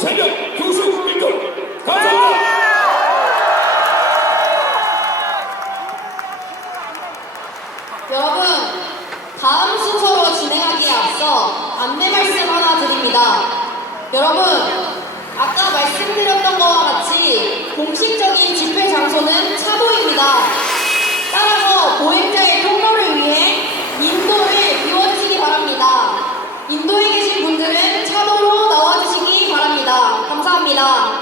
전력 교수 일동 감사합니다. 여러분, 다음 순서로 진행하기에 앞서 안내 말씀 하나 드립니다. 여러분, 아까 말씀드렸던 것과 같이 공식적인 집회 장소는 차도입니다. 따라서 보행자의 통로를 위해 인도를 비워주시기 바랍니다. 인도에 계신 분들은 차도로 나와주시기 바랍니다. 감사합니다.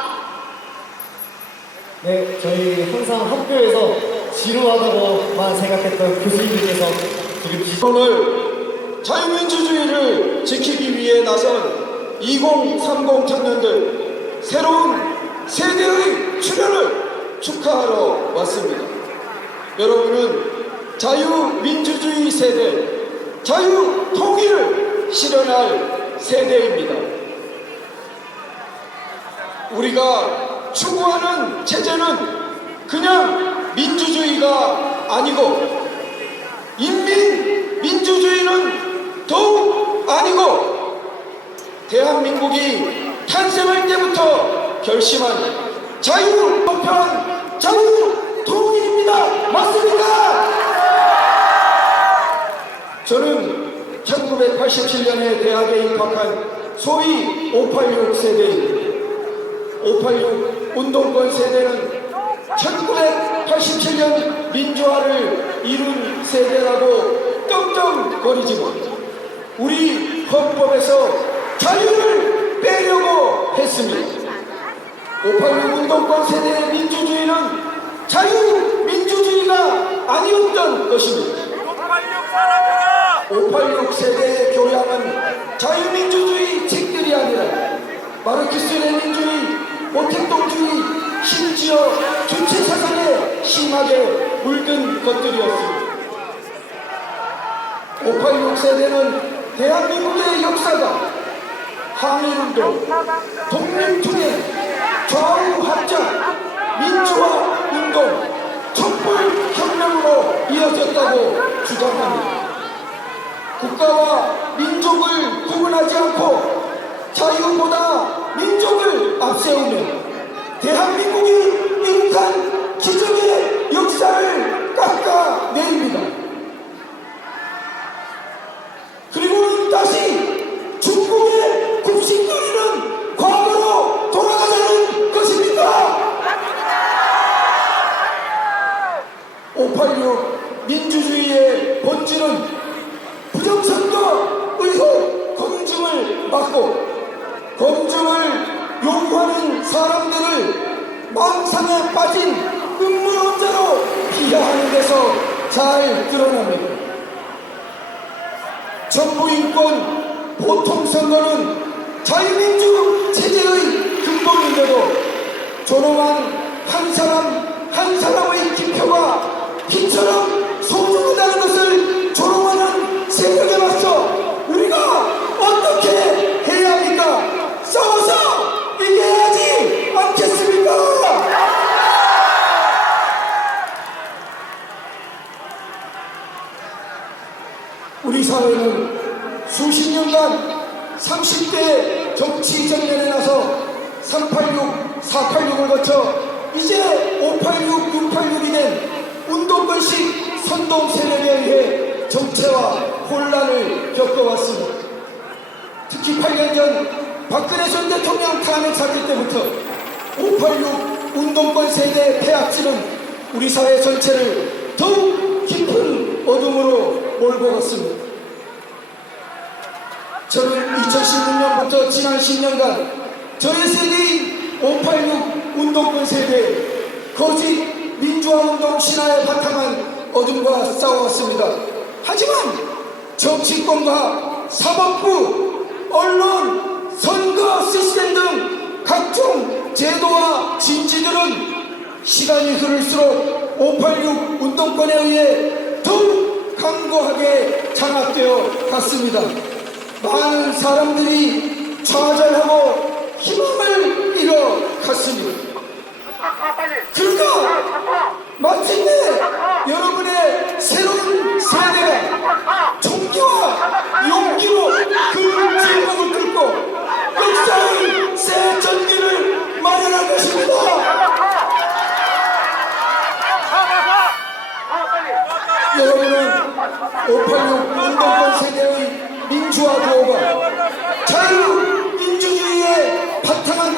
네, 저희 항상 학교에서 지루하다고만 생각했던 교수님들께서 지금 오늘 자유민주주의를 지키기 위해 나선 2030 청년들 새로운 세대의 출현을 축하하러 왔습니다. 여러분은 자유민주주의 세대, 자유통일을 실현할 세대입니다. 우리가 추구하는 체제는 그냥 민주주의가 아니고 인민민주주의는 더욱 아니고 대한민국이 탄생할 때부터 결심한 자유평판 자유통일입니다. 맞습니까? 저는 1987년에 대학에 입학한 소위 586 세대입니다. 586 운동권 세대는 1987년 민주화를 이룬 세대라고 떵떵거리지만 우리 헌법에서 자유를 빼려고 했습니다. 586 운동권 세대의 민주주의는 자유민주주의가 아니었던 것입니다. 586 세대의 교양은 자유민주주의 책들이 아니라 마르크스 레닌주의, 모택동주의, 심지어 주체사상에 심하게 물든 것들이었습니다. 586 세대는 대한민국의 역사가 항일운동, 독립투쟁, 좌우합작, 민주화운동, 촛불혁명으로 이어졌다고 주장합니다. 국가와 민족을 구분하지 않고 자유보다 민족을 앞세우며 대한민국이 이룩한 기적의 역사를 깎아내립니다. 그리고는 다시 중국의 굽신거리는 과거로 돌아가자는 것입니까? 586 민주주의의 본질은 부정선거 의혹 검증을 막고 검증을 요구하는 사람들을 망상에 빠진 음모론자로 비하하는 데서 잘 드러납니다. 정부인권 보통선거는 자유민주 체제의 근본인데도 존엄한 한 사람 한 사람의 기표가 피처럼 소중하다는 것을 조롱하는 세력에 맞서 우리가 어떻게 해야 합니까? 싸워서 이겨야지 않겠습니까? 우리 사회는 수십 년간 30대 정치 정년에 나서 386, 486을 거쳐 이제 586, 686이 된 운동권식 선동 세력에 의해 정체와 혼란을 겪어왔습니다. 특히 8년 전 박근혜 전 대통령 탄핵 사태 때부터 586 운동권 세대의 폐악질은 우리 사회 전체를 더욱 깊은 어둠으로 몰고 갔습니다. 저는 2016년부터 지난 10년간 저의 세대인 586 운동권 세대의 거짓 민주화운동 신화에 바탕한 어둠과 싸워왔습니다. 하지만 정치권과 사법부, 언론, 선거 시스템 등 각종 제도와 진지들은 시간이 흐를수록 586 운동권에 의해 더욱 강고하게 장악되어 갔습니다. 많은 사람들이 좌절하고 희망을 잃어갔습니다. 그러나 마침내 여러분의 새로운 세대가 총기와 용기로 그 질문을 뚫고 역사의 새 전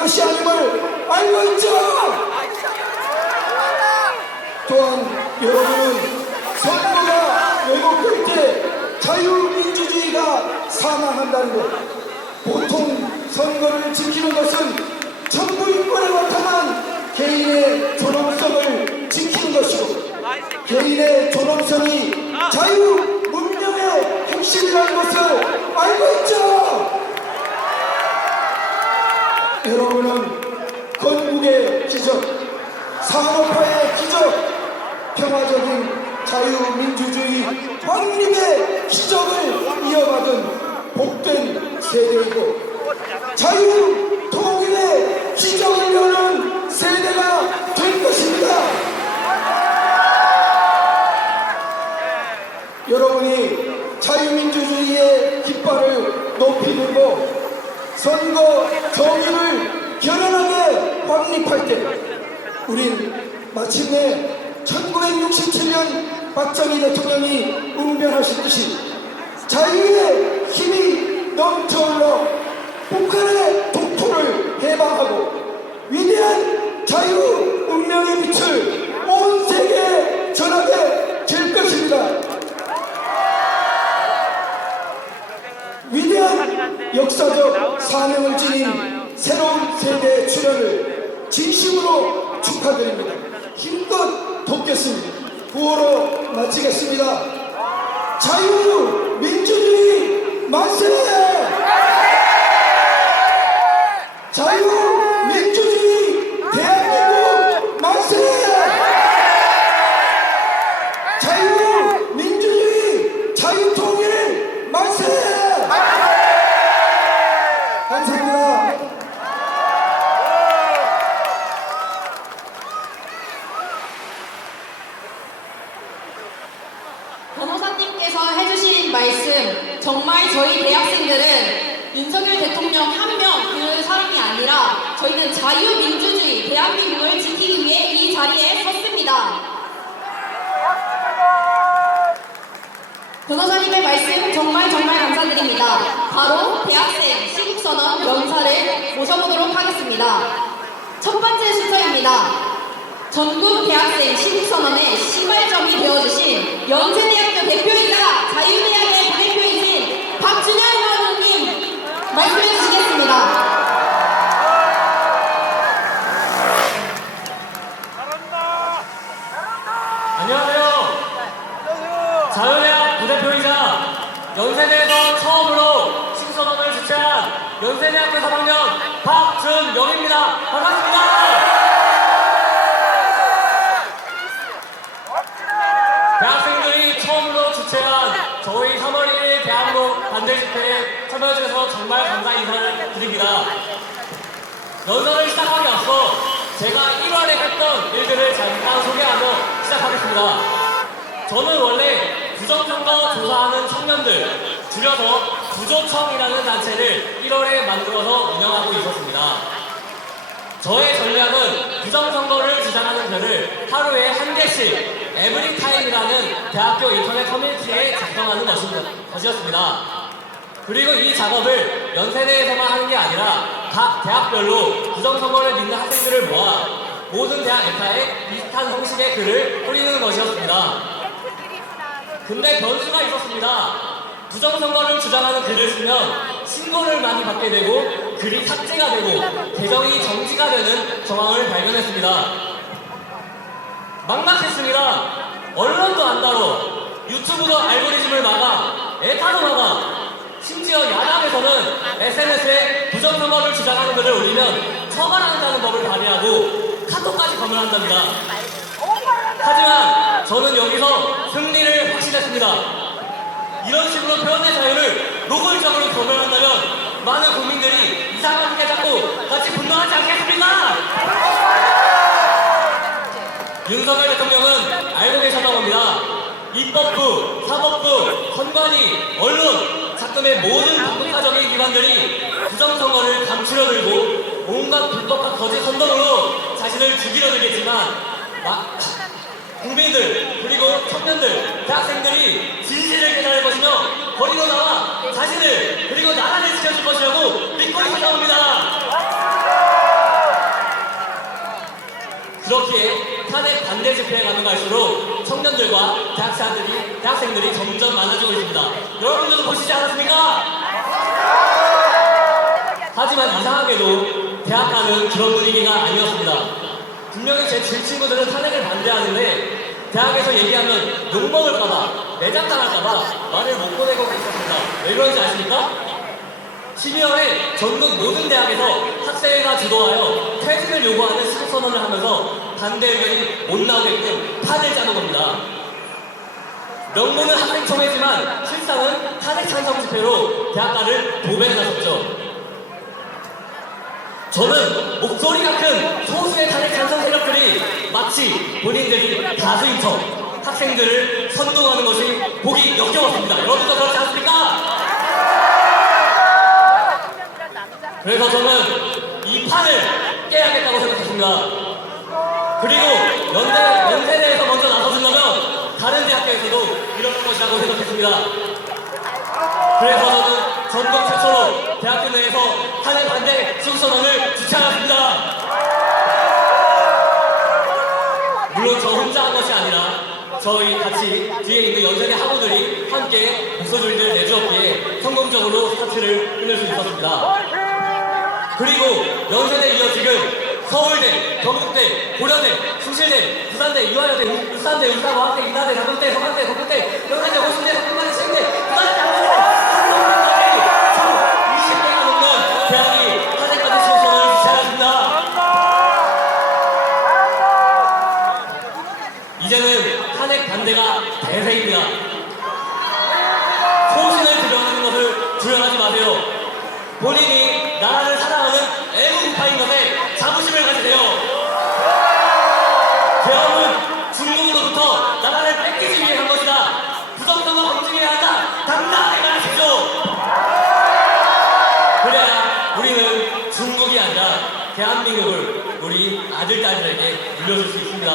것이 아님을 알고 있죠. 또한 여러분은 선거가 왜곡될 때 자유민주주의가 사망한다는 것, 보통 선거를 지키는 것은 정부 인권에 나타난 개인의 존엄성을 지키는 것이고, 개인의 존엄성이 자유 문명의 핵심이라는 것을 알고 있죠. 여러분은 건국의 기적, 산업화의 기적, 평화적인 자유민주주의 확립의 기적을 이어받은 복된 세대이고, 자유통일의 기적을 여는 세대가 될 것입니다. 여러분이 자유민주주의의 깃발을 높이 들고 선거 정의를 결연하게 확립할 때, 우린 마침내 1967년 박정희 대통령이 운변하셨듯이 자유의 힘이 넘쳐흘러 북한의 독토를 해방하고 위대한 자유 운명의 빛을 온 세계에 전하게 될 것입니다. 위대한 역사적 사명을 지닌 새로운 세대의 출현을 진심으로 축하드립니다. 힘껏 돕겠습니다. 구호로 마치겠습니다. 자유 민주주의 만세! 자유 민주주의 대한민국 만세! 자유 민주주의 자유통일 만세! 감사합니다. 변호사님께서 해주신 말씀, 정말 저희 대학생들은 윤석열 대통령 한 명 그 사람이 아니라 저희는 자유민주주의 대한민국을 지키기 위해 이 자리에 섰습니다. 변호사님의 말씀 정말 감사드립니다. 바로 대학생 시국선언 연사를 모셔보도록 하겠습니다. 첫 번째 순서입니다. 전국 대학생 시국선언의 시발점이 되어주신 연세대학교 대표이자 자유대학의 부대표이신 박준현 의원님 말씀해 주시겠습니다. 안녕하세요. 자유대학 부대표이자 연세대에서 처음으로 시국선언을 주최한 연세대학교 3학년 박준영입니다. 반갑습니다. 대학생들이 처음으로 주최한 저희 3월 1일 대한민국 반대 집회에 참여해주셔서 정말 감사 인사를 드립니다. 연설을 시작하기 앞서 제가 1월에 했던 일들을 잠깐 소개하며 시작하겠습니다. 저는 원래 부정평가 조사하는 청년들, 줄여서 부조청이라는 단체를 1월에 만들어서 운영하고 있었습니다. 저의 전략은 부정선거를 주장하는 글을 하루에 한 개씩 에브리타임이라는 대학교 인터넷 커뮤니티에 작성하는 것이었습니다. 그리고 이 작업을 연세대에서만 하는 게 아니라 각 대학별로 부정선거를 믿는 학생들을 모아 모든 대학 에타에 비슷한 형식의 글을 뿌리는 것이었습니다. 근데 변수가 있었습니다. 부정선거를 주장하는 글을 쓰면 신고를 많이 받게 되고 글이 삭제가 되고 계정이 정지가 되는 정황을 발견했습니다. 막막했습니다. 언론도 안 다뤄, 유튜브도 알고리즘을 막아, 에타도 막아, 심지어 야당에서는 SNS에 부정선거를 주장하는 글을 올리면 처벌한다는 법을 발의하고 카톡까지 검열한답니다. 하지만 저는 여기서 승리를 확신했습니다. 이런 식으로 표현의 자유를 노골적으로 검열한다면 많은 국민들이 이상한 게 잡고 같이 분노하지 않겠습니까? 윤석열 대통령은 알고 계셨던 겁니다. 입법부, 사법부, 선관위, 언론, 작금의 모든 법과적인 기관들이 부정선거를 감추려 들고 온갖 불법과 거짓 선동으로 자신을 죽이려 들겠지만 국민들, 그리고 청년들, 대학생들이 진실을 깨달을 것이며 거리로 나와 자신을 그리고 나라를 지켜줄 것이라고 믿고 있었던 겁니다. 대학생들이 점점 많아지고 있습니다. 여러분들도 보시지 않았습니까? 하지만 이상하게도 대학가는 그런 분위기가 아니었습니다. 분명히 제 친구들은 탄핵을 반대하는데 대학에서 얘기하면 욕먹을까봐, 매장당할까봐 말을 못 보내고 있었습니다. 왜 그런지 아십니까? 12월에 전국 모든 대학에서 학생회가 주도하여 퇴진을 요구하는 시국선언을 하면서 반대 의견이 못 나오게끔 판을 짜는 겁니다. 명분은 학생총회지만 실상은 탄핵 찬성 집회로 대학가를 도배해 나섰죠. 저는 목소리가 큰 소수의 탄핵 찬성 세력들이 마치 본인들이 다수인 척 학생들을 선동하는 것이 보기 역겨웠습니다. 여러분도 그렇지 않습니까? 그래서 저는 이 판을 깨야겠다고 생각했습니다. 그리고 연세대에서 먼저 나서준다면 다른 대학교에서도 이럴 것이라고 생각했습니다. 그래서 저는 전국 최초로 대학교 내에서 탄핵 반대 시국선언을 주최하였습니다. 물론 저 혼자 한 것이 아니라 저희 같이 뒤에 있는 연세대 학우들이 함께 목소리를 내주었기에 성공적으로 스타트를 끊을 수 있었습니다. 그리고 연세대에 이어 지금 서울대, 경북대, 고려대, 숭실대, 부산대, 이화여대, 울산대, 울산과학대, 인하대, 장동대, 서강대, 동국대, 영산대, 호신대, 석궁대, 시흥대, 부산대, 장동대, 한국대까지 총 20개가 넘는 대학이 탄핵받은 시국선언을 주최하였습니다. 이제는 탄핵 반대가 대세입니다. 소신을 드러내는 것을 두려워하지 마세요. 본인이 나라를 사랑하는 애국우파인 것에 자부심을 가지세요. 개헌은 중국으로부터 나라를 뺏기기 위해 한 것이다. 부정선거 검증해야 한다. 당당하게 말하십시오. 그래야 우리는 중국이 아니라 대한민국을 우리 아들, 딸들에게 물려줄 수 있습니다.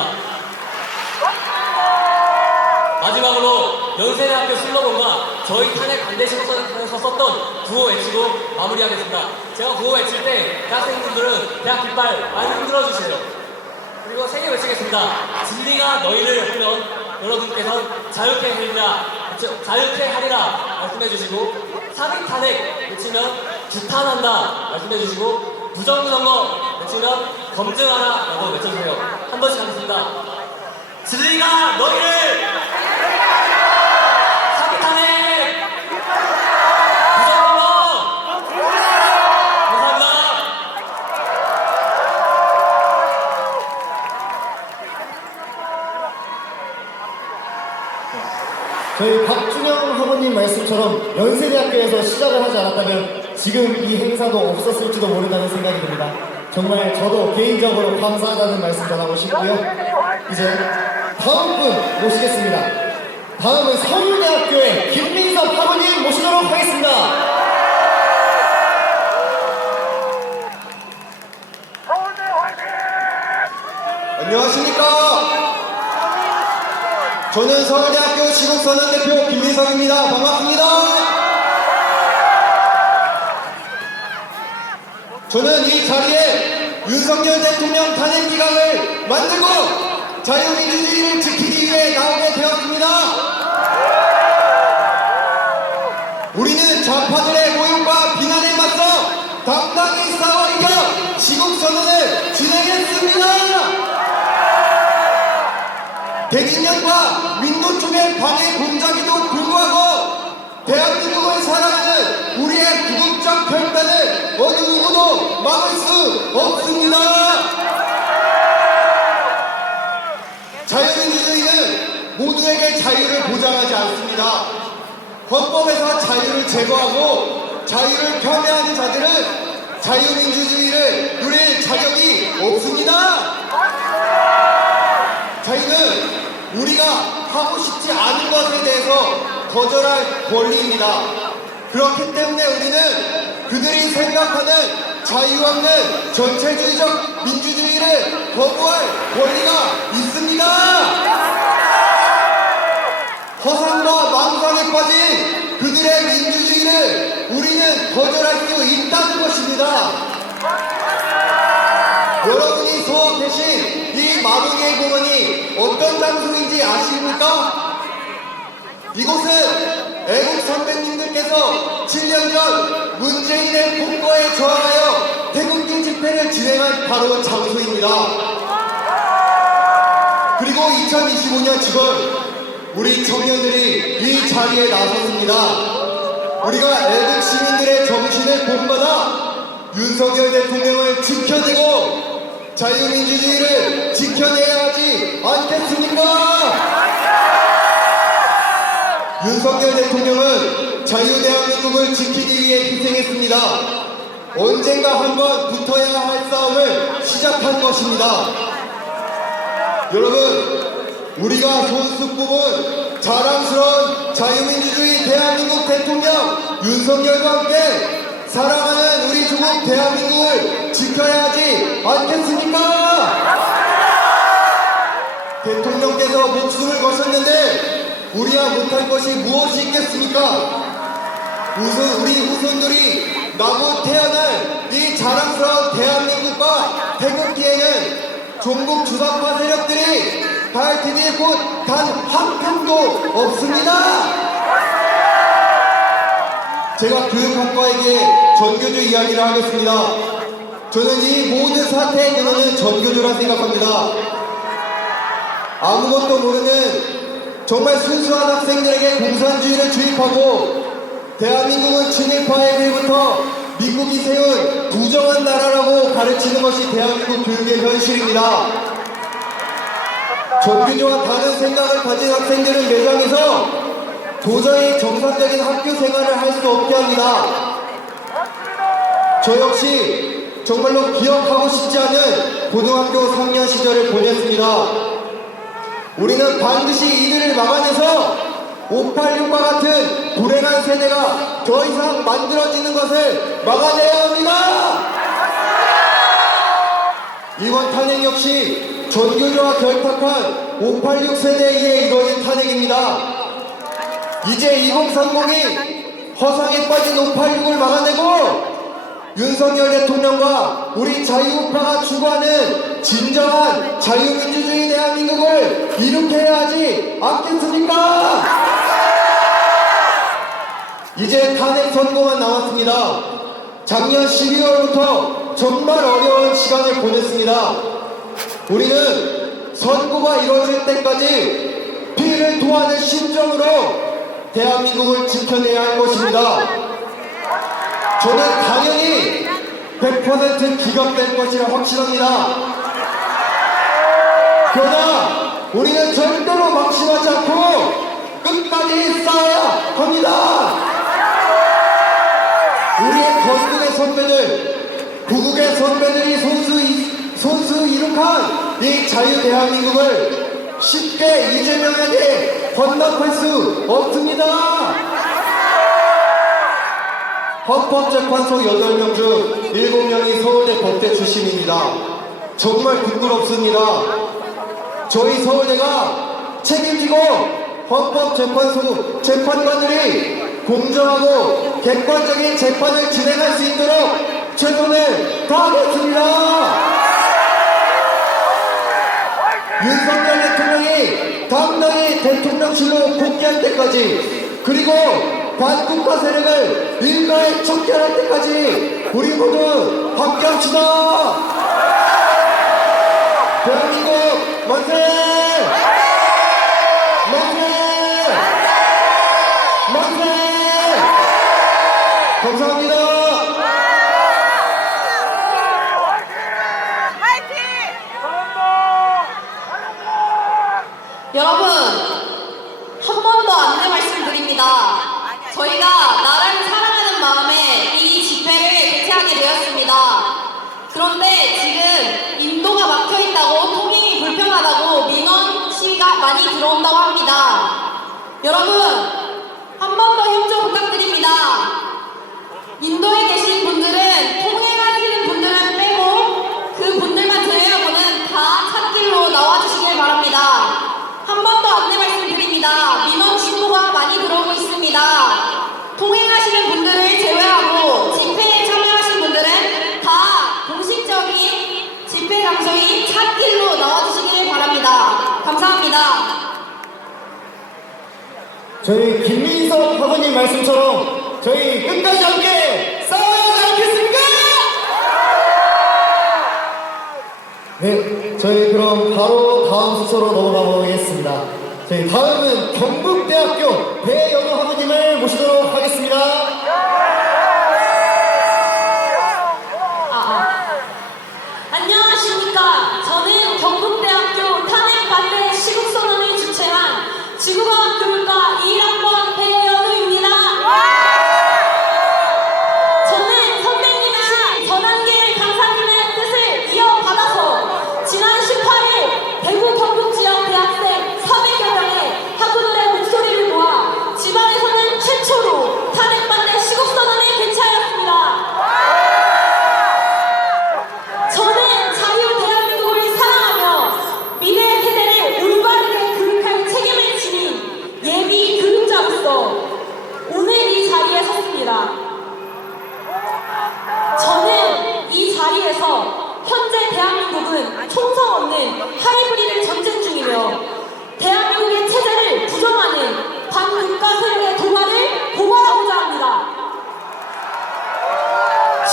마지막으로 연세대학교 슬로건과 저희 탄핵 반대 시국선언에서 썼던 구호 외치고 마무리하겠습니다. 제가 구호 외칠 때 대학생분들은 대학 깃발 많이 흔들어주세요. 그리고 세 개 외치겠습니다. 진리가 너희를 하면 여러분께서 자유케 하리라 말씀해주시고, 사기 탄핵 외치면 규탄한다 말씀해주시고, 부정선거 외치면 검증하라 라고 외쳐주세요. 한 번씩 하겠습니다. 진리가 너희를 사기탄핵 부정선거 감사합니다. 저희 박준영 학우님 말씀처럼 연세대학교에서 시작을 하지 않았다면 지금 이 행사도 없었을지도 모른다는 생각이 듭니다. 정말 저도 개인적으로 감사하다는 말씀 전하고 싶고요. 이제 다음 분 모시겠습니다. 다음은 서울대학교의 김민섭 학우님 모시도록 하겠습니다. 안녕하십니까? 저는 서울대학교 시국선언 대표 김민석입니다. 반갑습니다. 저는 이 자리에 윤석열 대통령 탄핵 기각을 만들고 자유민주주의를 지키기 위해 나오게 되었습니다. 우리는 좌파들의 모욕과 비난에 맞서 당당히 싸워 이겨 시국선언을 진행했습니다. 대기년과 민노총의 방해 공작에도 불구하고 대한민국을 사랑하는 우리의 구국적 결단을 어느 누구도 막을 수 없습니다. 자유민주주의는 모두에게 자유를 보장하지 않습니다. 헌법에서 자유를 제거하고 자유를 폄훼하는 자들은 자유민주주의를 누릴 자격이 없습니다. 자유는 우리가 하고 싶지 않은 것에 대해서 거절할 권리입니다. 그렇기 때문에 우리는 그들이 생각하는 자유 없는 전체주의적 민주주의를 거부할 권리가 있습니다. 허상과 망상에 빠진 그들의 민주주의를 우리는 거절할 수 있다는 것입니다. 여러분이 서 계신 이 마동의 공원이 어떤 장소인지 아십니까? 이곳은 애국 선배님들께서 7년 전 문재인의 폭거에 저항하여 태극기 집회를 진행한 바로 장소입니다. 그리고 2025년 지금 우리 청년들이 이 자리에 나섰습니다. 우리가 애국 시민들의 정신을 본받아 윤석열 대통령을 지켜내고 자유민주주의를 지켜내야 하지 않겠습니까? 윤석열 대통령은 자유대한민국을 지키기 위해 희생했습니다. 언젠가 한번 붙어야 할 싸움을 시작한 것입니다. 여러분, 우리가 손수 뽑은 자랑스러운 자유민주주의 대한민국 대통령 윤석열과 함께 사랑하는 우리 조국 대한민국을 지켜야 하지 않겠습니까? 대통령께서 목숨을 거셨는데 우리야 못할 것이 무엇이 있겠습니까? 우리 후손들이 나고 태어날 이 자랑스러운 대한민국과 태극기에는 종북 주사파 세력들이 발 디딜 곳 단 한 평도 없습니다. 제가 교육학과에게 전교조 이야기를 하겠습니다. 저는 이 모든 사태의 근원은 전교조라 생각합니다. 아무것도 모르는 정말 순수한 학생들에게 공산주의를 주입하고 대한민국은 친일파의 일부터 미국이 세운 부정한 나라라고 가르치는 것이 대한민국 교육의 현실입니다. 전교조와 다른 생각을 가진 학생들은 매장에서 도저히 정상적인 학교 생활을 할 수 없게 합니다. 저 역시 정말로 기억하고 싶지 않은 고등학교 3년 시절을 보냈습니다. 우리는 반드시 이들을 막아내서 586과 같은 불행한 세대가 더 이상 만들어지는 것을 막아내야 합니다. 이번 탄핵 역시 전교조와 결탁한 586 세대에 의해 이뤄진 탄핵입니다. 이제 2030이 허상에 빠진 586을 막아내고 윤석열 대통령과 우리 자유우파가 추구하는 진정한 자유민주주의 대한민국을 일으켜야 하지 않겠습니까? 이제 탄핵 선고만 남았습니다. 작년 12월부터 정말 어려운 시간을 보냈습니다. 우리는 선고가 이루어질 때까지 피해를 토하는 심정으로 대한민국을 지켜내야 할 것입니다. 저는 당연히 100% 기각될 것이라 확신합니다. 그러나 우리는 절대로 막심하지 않고 끝까지 싸워야 합니다. 우리의 건국의 선배들, 구국의 선배들이 손수 이룩한 이 자유 대한민국을 쉽게 이재명에게 헌납할 수 없습니다. 헌법재판소 8명 중 7명이 서울대 법대 출신입니다. 정말 부끄럽습니다. 저희 서울대가 책임지고 헌법재판소 재판관들이 공정하고 객관적인 재판을 진행할 수 있도록 최선을 다하겠습니다. 윤석열 대통령이 당당히 대통령실로 복귀할 때까지, 그리고 반국가 세력을 일가에 척결할 때까지 우리 모두 함께합시다. 대한민국 만세! 만세! 만세! 감사합니다. 여러분, 한 번 더 안내 말씀드립니다. 저희가 나라를 사랑하는 마음에 이 집회를 개최하게 되었습니다. 그런데 지금 인도가 막혀있다고 통행이 불편하다고 민원 시위가 많이 들어온다고 합니다. 여러분, 한 번 더 협조 부탁드립니다. 인도에 계신 분들은, 통행하시는 분들은 빼고 그 분들만 제외하고는 다 찻길로 나와주시길 바랍니다. 한 번 더 안내 말씀드립니다. 민원 신고가 많이 들어오고 있습니다. 통행하시는 분들을 제외하고 집회에 참여하신 분들은 다 공식적인 집회 장소인 찻길로 나와주시길 바랍니다. 감사합니다. 저희 김민석 학원님 말씀처럼 저희 끝까지 함께 싸워야지 않겠습니까? 네, 저희 그럼 바로 다음 순서로 넘어가 보겠습니다. 저희 다음은 경북대학교 배연우 학원님을 모시도록 하겠습니다. 안녕하십니까. 저는 경북대학교 탄핵 반대 시국선언을 주최한 지구과학 교육과 1학번 배연우입니다. 저는 선배님이신 전한길 강사님의 뜻을 이어받아서 지난 18일 대구 경북 지역 대학생 400여 명의 학우들의 목소리를 모아 지방에서는 최초로 탄핵 반대 시국선언을 개최하였습니다. 저는 자유 대한민국을 사랑하며 미래 세대를 올바르게 교육할 책임을 지닌 예비 교육자로서 오늘 이 자리에 섰습니다. 저는 이 자리에서 현재 대한민국은 총성 없는 하이브리드 전쟁 중이며 대한민국의 체제를 부정하는 반국가 세력의 도발을 고발하고자 합니다.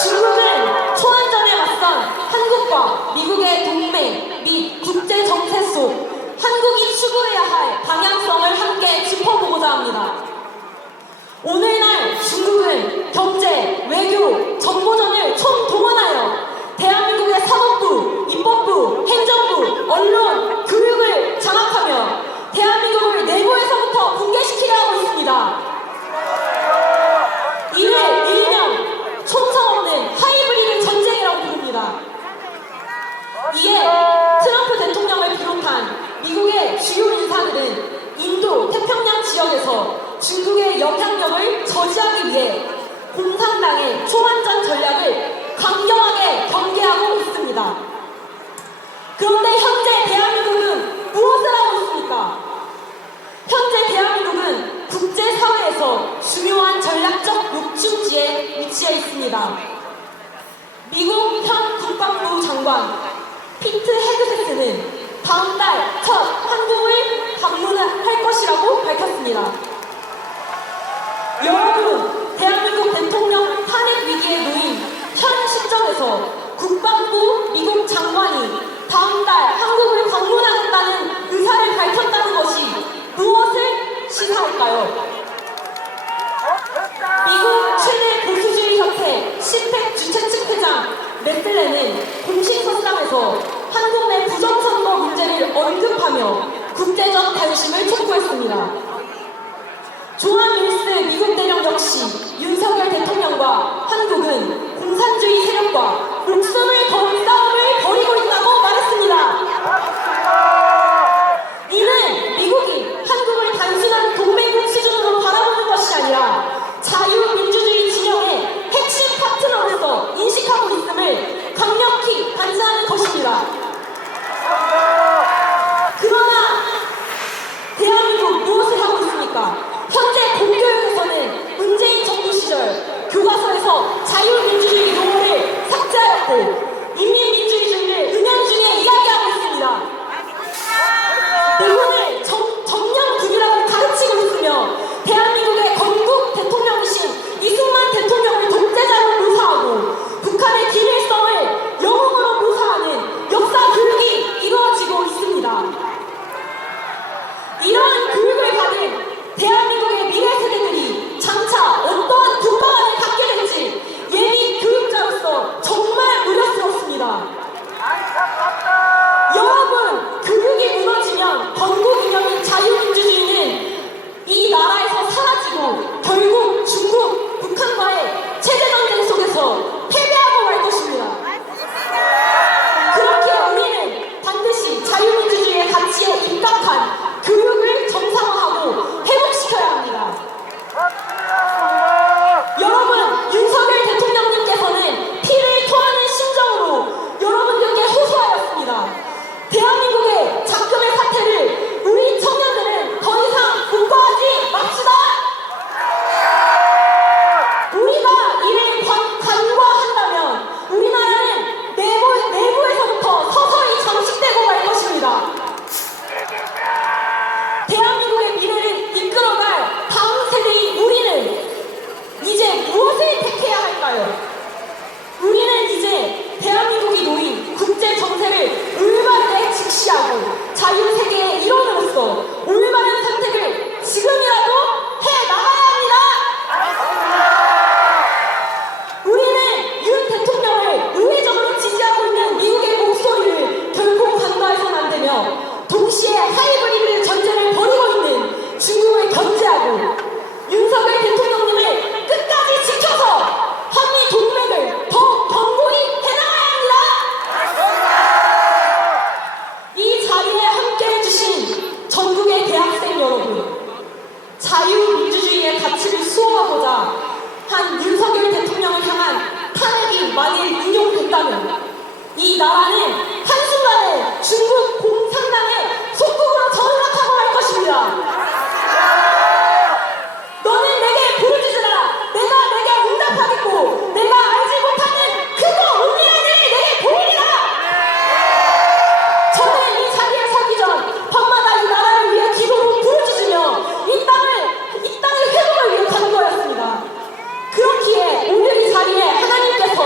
중국은 초안전에 맞선 한국과 미국의 동맹 및 국제 정세 속 한국이 추구해야 할 방향성을 함께 짚어보고자 합니다. 오늘날 중국은 경제, 외교, 정보전을 총동원하여 대한민국의 사법부, 입법부, 행정부, 언론, 교육을 장악하며 대한민국을 내부에서부터 붕괴시키려 하고 있습니다. 이를 일명 총성 없는 하이브리드 전쟁이라고 부릅니다. 이에 트럼프 대통령을 비롯한 미국의 주요 인사들은 인도 태평양 지역에서 중국의 영향력을 저지하기 위해 공산당의 초안전 전략을 강경하게 경계하고 있습니다. 그런데 현재 대한민국은 무엇을 하고 있습니까? 현재 대한민국은 국제사회에서 중요한 전략적 요충지에 위치해 있습니다. 미국 현 국방부 장관 피트 헤그세스는 다음 달 첫 한국을 방문할 것이라고 밝혔습니다. 여러분, 대한민국 대통령 탄핵 위기에 놓인 현 시점에서 국방부 미국 장관이 다음 달 한국을 방문하겠다는 의사를 밝혔다는 것이 무엇을 시사할까요? 미국 최대 보수주의 협회 시펙 주최 측 회장 레슬레는 공식 선담에서 한국 내 부정선거 문제를 언급하며 국제적 관심을 촉구했습니다. 조한 밀스 미국 대령 역시 윤석열 대통령과 한국은 공산주의 세력과 목숨을 건 싸움을 벌이고 있다고 말했습니다. 이는 미국이 한국을 단순한 동맹국 수준으로 바라보는 것이 아니라 자유민주주의 진영의 핵심 파트너로서 인식하고 있음을 강력히 반증하는 것입니다. 그러나 대한민국 무엇을 하고 있습니까? 현재 공교육에서는 문재인 정부 시절 교과서에서 자유민주주의 용어를 삭제하였고 인민민주주의를 은연중에 이야기하고 있습니다. 미국을 정령국이라고 가르치고 있으며 대한민국의 건국 대통령이신 이승만 대통령을 독재자로 묘사하고 북한의 김일성을 영웅으로 묘사하는 역사 교육이 이루어지고 있습니다. 이러한 교육을 받은 대한민국의 미래 세대들이 장차 어떠한 군방안을 갖게 될지 예비 교육자로서 정말 우려스럽습니다. 여러분, 교육이 무너지면 건국 이념인 자유민주주의는 이 나라에서 사라지고 결국 중국, 북한과의 체제전쟁 속에서 패배하고 말 것입니다. 그렇게 우리는 반드시 자유민주주의의 가치에 입각한 교육을 정상화하고 회복시켜야 합니다. 여러분, 윤석열 대통령님께서는 피를 토하는 심정으로 여러분 있다면 이 나라는 한순간에 중국 공산당의 속국으로 전락하고 말 것입니다. 너는 내게 부르짖으라. 내가 응답하겠고 내가 알지 못하는 크고 은밀한 일을 내게 보이리라. 저는 이 자리에 서기 전 밤마다 이 나라를 위해 기도로 부르짖으며 이 땅의 회복을 위해 간구하였습니다. 그렇기에 오늘 이 자리에 하나님께서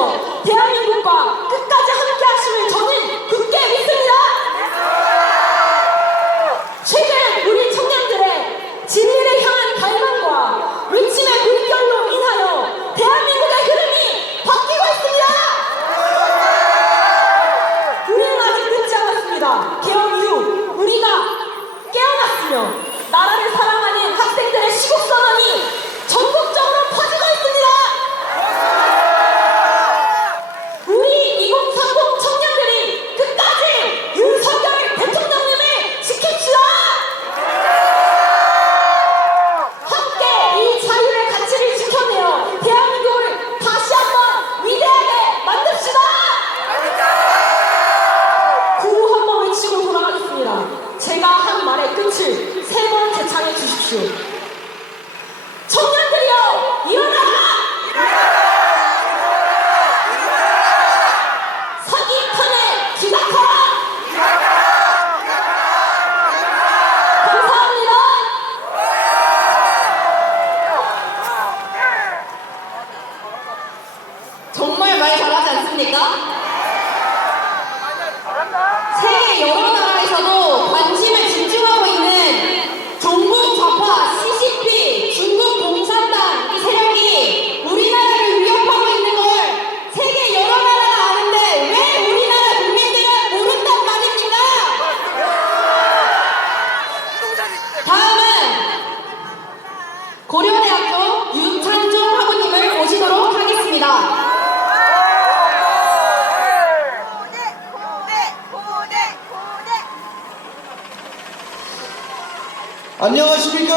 대한민국과 끝까지 함께 하심을 저는 굳게 믿습니다. 최근 우리 청년들의 진리를 향한 갈망과 외침의 물결로 인하여 대한민국의 흐름이 바뀌고 있습니다. 우리는 아직 늦지 않았습니다. 개헌 이후 우리가 깨어났으며 나라를 사랑하는 학생들의 시국선언이 전국적으로 퍼지고 있습니다. 우리 2030 청년들이 끝까지 윤석열 대통령님을 지킵시다. 함께 이 자유의 가치를 지켜내어 대한민국을 다시 한번 위대하게 만듭시다. 구호 한번 외치고 돌아가겠습니다. 제가 한 말의 끝을 3번 재창해 주십시오. 청년들이여 일어나라! 사기판에 기각하라! 감사합니다. 정말 말 잘하지 않습니까? 세계 여러 나라에서도 관심을 집중하고 있는 종북 좌파 CCP, 중국 공산당 이 세력이 우리나라를 위협하고 있는 걸 세계 여러 나라가 아는데 왜 우리나라 국민들은 모른단 말입니까? 다음은 고려대학교 유찬종 학우님을 모시도록 하겠습니다. 안녕하십니까.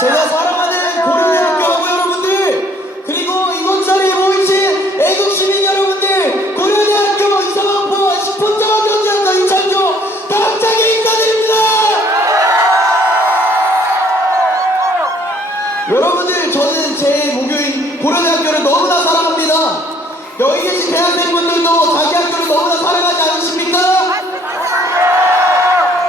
제가 사랑하는 고려대학교 학우 여러분들, 그리고 이곳 자리에 모이신 애국시민 여러분들, 고려대학교 이성학부 10분 경제학과 이찬조 당장에 인사드립니다. 여러분들, 저는 제 모교인 고려대학교를 너무나 사랑합니다. 여기 계신 대학생분들도 자기 학교를 너무나 사랑하지 않으십니까?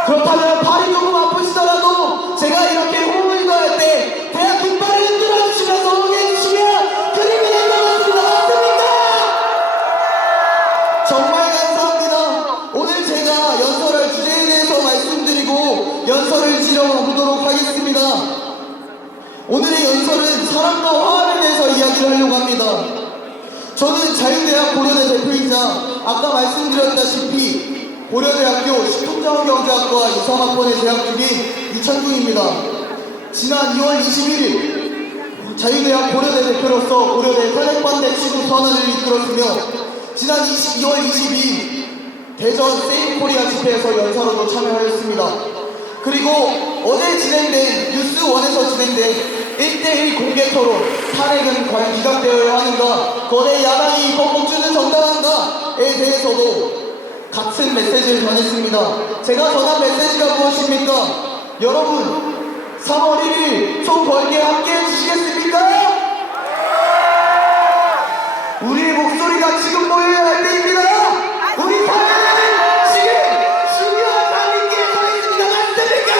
그렇다면 발이 조금 아프시더라도 제가 이렇게 호흡을 넣을 때 대학 깃발을 흔들어 주시면서 응원해 주시면 그림이 될 것 같습니다. 맞습니까? 정말 감사합니다. 오늘 제가 연설할 주제에 대해서 말씀드리고 연설을 지어보도록 하겠습니다. 오늘의 연설은 사랑과 화합에 대해서 이야기를 하려고 합니다. 저는 자유대학 고려대 대표이자 아까 말씀드렸다시피 고려대학교 식품자원경제학과 23학번에 재학 중인 유찬중입니다. 지난 2월 21일 자유대학 고려대 대표로서 고려대 탄핵반대 시구 선언을 이끌었으며 지난 2월 22일 대전 세이코리아 집회에서 연사로도 참여하였습니다. 그리고 어제 진행된 뉴스원에서 진행된 1대1 공개 토론, 탄핵은 과연 기각되어야 하는가, 거대 야당이 법복주는 정당한가에 대해서도 같은 메시지를 전했습니다. 제가 전한 메시지가 무엇입니까? 여러분, 3월 1일 총 벌게 함께 해주시겠습니까? 우리의 목소리가 지금 모여야 할 때입니다. 우리 사회는 지금 중요한 상황기에 서 있습니다. 맞습니까?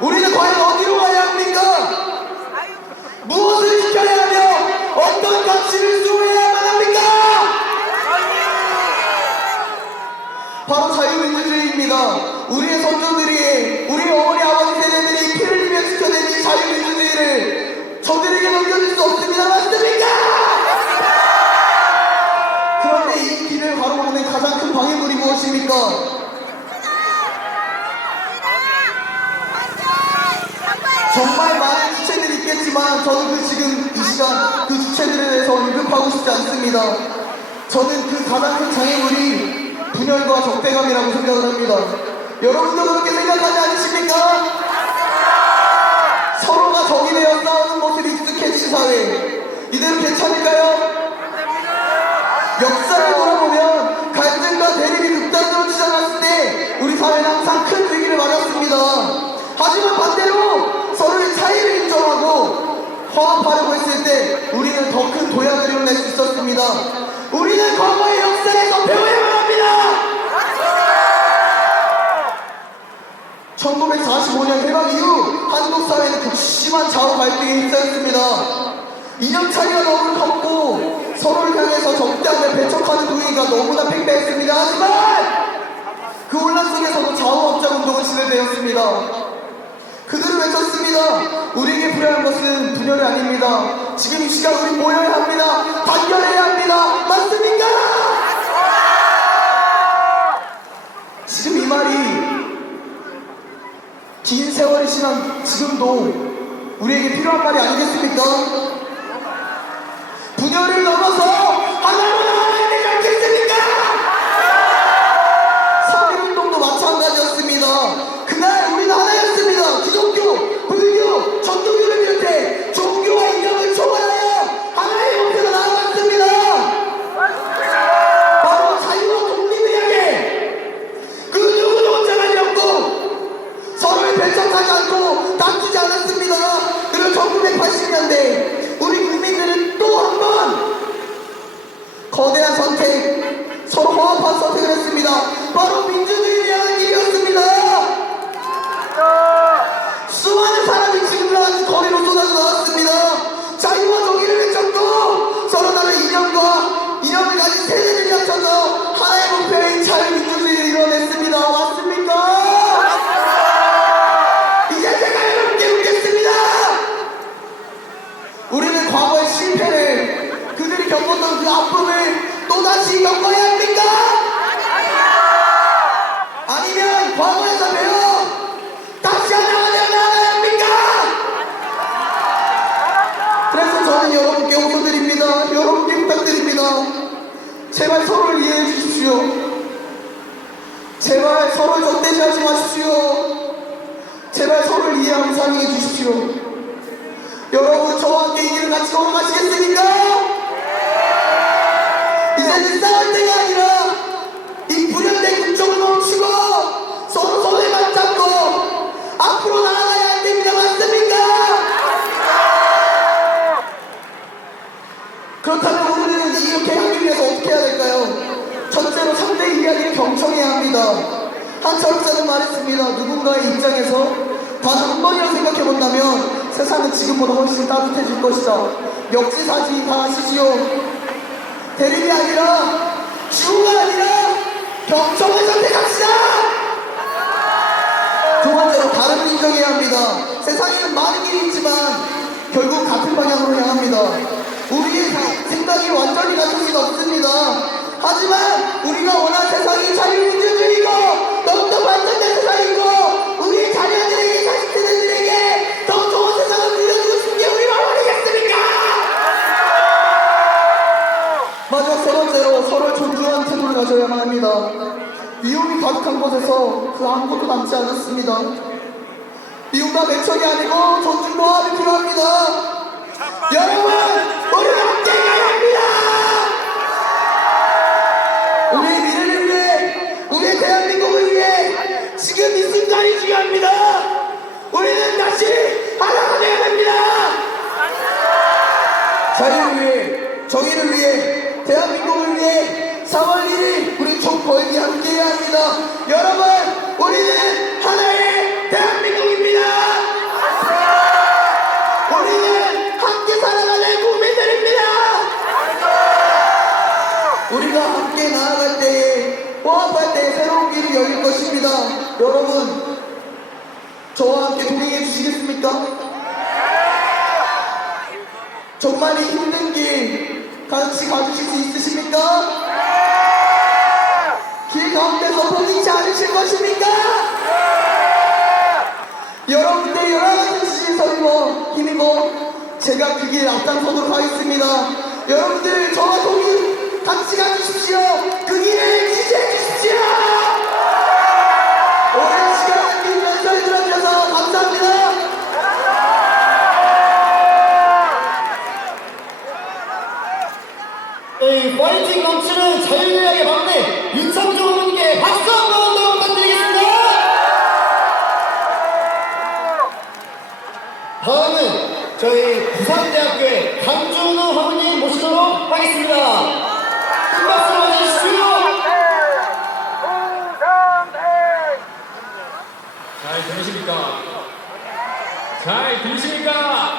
우리는 과연 어디로 가야 합니까? 무엇을 지켜야 하며 어떤 가치를 수호해야만 합니까? 바로 자유민주주의입니다. 우리의 선조들이, 우리 어머니 아버지 세대들이 피를 흘리며 지켜낸 이 자유민주주의를 저들에게 넘겨줄 수 없습니다. 맞습니까? 그런데 이 길을 가로막는 가장 큰 방해물이 무엇입니까? 정말 많은 주체들이 있겠지만 저는 지금 이 시간 그 주체들에 대해서 언급하고 싶지 않습니다. 저는 그 가장 큰 장애물이 분열과 적대감이라고 생각을 합니다. 여러분도 그렇게 생각하지 않으십니까? 서로가 적이 되어 싸우는 모습이 익숙해진 사회, 이대로 괜찮을까요? 역사를 돌아보면 갈등과 대립이 극단으로 치달았을 때 우리 사회는 항상 큰 위기를 맞았습니다. 하지만 반대로 서로의 차이를 인정하고 화합하려고 했을 때 우리는 더 큰 도약을 이뤄낼 수 있었습니다. 우리는 과거의 역사에서 배워야만 합니다. 1945년 해방 이후 한국 사회는 극심한 좌우 갈등에 휩싸였습니다. 이념 차이가 너무 컸고 서로를 향해서 적대함을 배척하는 분위기가 너무나 팽배했습니다. 하지만 그 혼란 속에서도 좌우업장 운동은 진행되었습니다. 그들은 외쳤습니다. 우리에게 필요한 것은 분열이 아닙니다. 지금 이 시간 우리 모여야 합니다. 단결해야 합니다. 맞습니까? 지금 이 말이 긴 세월이 지난 지금도 우리에게 필요한 말이 아니겠습니까? 분열을 넘어서 하나로 나아가야 되지 않겠습니까? 3.1운동도 마찬가지였습니다. 그날 우리는 하나였습니다. 기독교, 불교, 전도교를 비롯해 종교와 이념을 초월하여 하나의 목표로 나아갔습니다. 바로 자유와 독립을 향해 그 누구도 혼자만이 없고 서로를 배척하지 않고 다투지 않았습니다. 그리고 1980년대 우리 국민들은 또 한 번 거대한 선택, 서로 화합한 선택을 했습니다. 바로 민주주의를 위한 길이었습니다. 수많은 사람이 지금까지 거리로 쏟아져 나왔습니다. 자유와 정의를 외쳤고 서로 다른 이념을 가진 세대들이 합쳐서 하나의 목표인 자유민주주의를 이뤄냈습니다. 맞습니까? 이제 제가 여러분께 묻겠습니다. 우리는 과거의 실패를, 그들이 겪었던 그 아픔을 또다시 겪어야 합니까? 아니면 과거에서 배워 다시 나아가야 합니까? 그래서 저는 여러분께 호소드립니다. 여러분께 부탁드립니다. 제발 서로를 이해해 주십시오. 제발 서로를 적대시하지 마십시오. 제발 서로를 이해하고 사랑해 주십시오. 여러분, 저와 함께 이 길을 같이 걸어가시겠습니까? 이제는 싸울 때가 아니라 이 불현된 국정을 멈추고 서로 손을 맞잡고 앞으로 나아가야 할 때입니다. 맞습니까? 그렇다면 우리는 이렇게 하기 위해서 어떻게 해야 될까요? 첫째로 상대의 이야기를 경청해야 합니다. 한 철학자는 말했습니다. 누군가의 입장에서 단 한 번이라도 생각해본다면 세상은 지금보다 훨씬 따뜻해질 것이다. 역지사지 다 하시지요. 대립이 아니라 주가 아니라 경청을 선택합시다. 두 번째로 다름을 인정해야 합니다. 세상에는 많은 길이 있지만 결국 같은 방향으로 향합니다. 우리의 생각이 완전히 같을 수는 없습니다. 하지만 우리가 원하는 세상이 자유민주주의고 더욱더 발전된 세상이고 우리의 자녀들에게, 자식들에게 더 좋은 세상을 물려주고 싶은 게 우리 마음 아니겠습니까? 마지막 세 번째로 서로를 존중하는 태도를 가져야만 합니다. 미움이 가득한 곳에서 그 아무것도 남지 않았습니다. 미움과 매척이 아니고 존중과 화합이 필요합니다. 여러분, 우리가 함께 가야 합니다. 우리의 미래를 위해, 우리의 대한민국을 위해 지금 이 순간이 중요합니다. 우리는 다시 하나가 되어야 됩니다. 자유를 위해, 정의를 위해, 대한민국을 위해 4월 1일 우리 총궐기 함께해야 합니다. 여러분, 우리는 하나의 대한민국입니다. 우리는 함께 살아가는 국민들입니다. 우리가 함께 나아갈 때에, 화합할 때에 새로운 길이 열릴 것입니다. 여러분, 저와 함께 동행해 주시겠습니까? 정말 이 힘든 길 같이 가주실 수 있으십니까? 길 가운데서 포기치 않으실 것입니까? 여러분들 여러 가지 지지서리고 힘입어 제가 그 길 앞장서도록 하겠습니다. 여러분들 저와 동행 같이 가주십시오. 그 길을 지지해 주십시오. 오랜 시간 긴 연설 들어주셔서 감사합니다. 이 파이팅 넘치는 자유의학의 막내 윤상조 후보님께 박수 한번 더 부탁드리겠습니다. 다음은 저희 부산대학교의 강준우 후보님 모시도록 하겠습니다. 큰 박수로 맞아주십시오. 잘 들으십니까? 잘 들으십니까?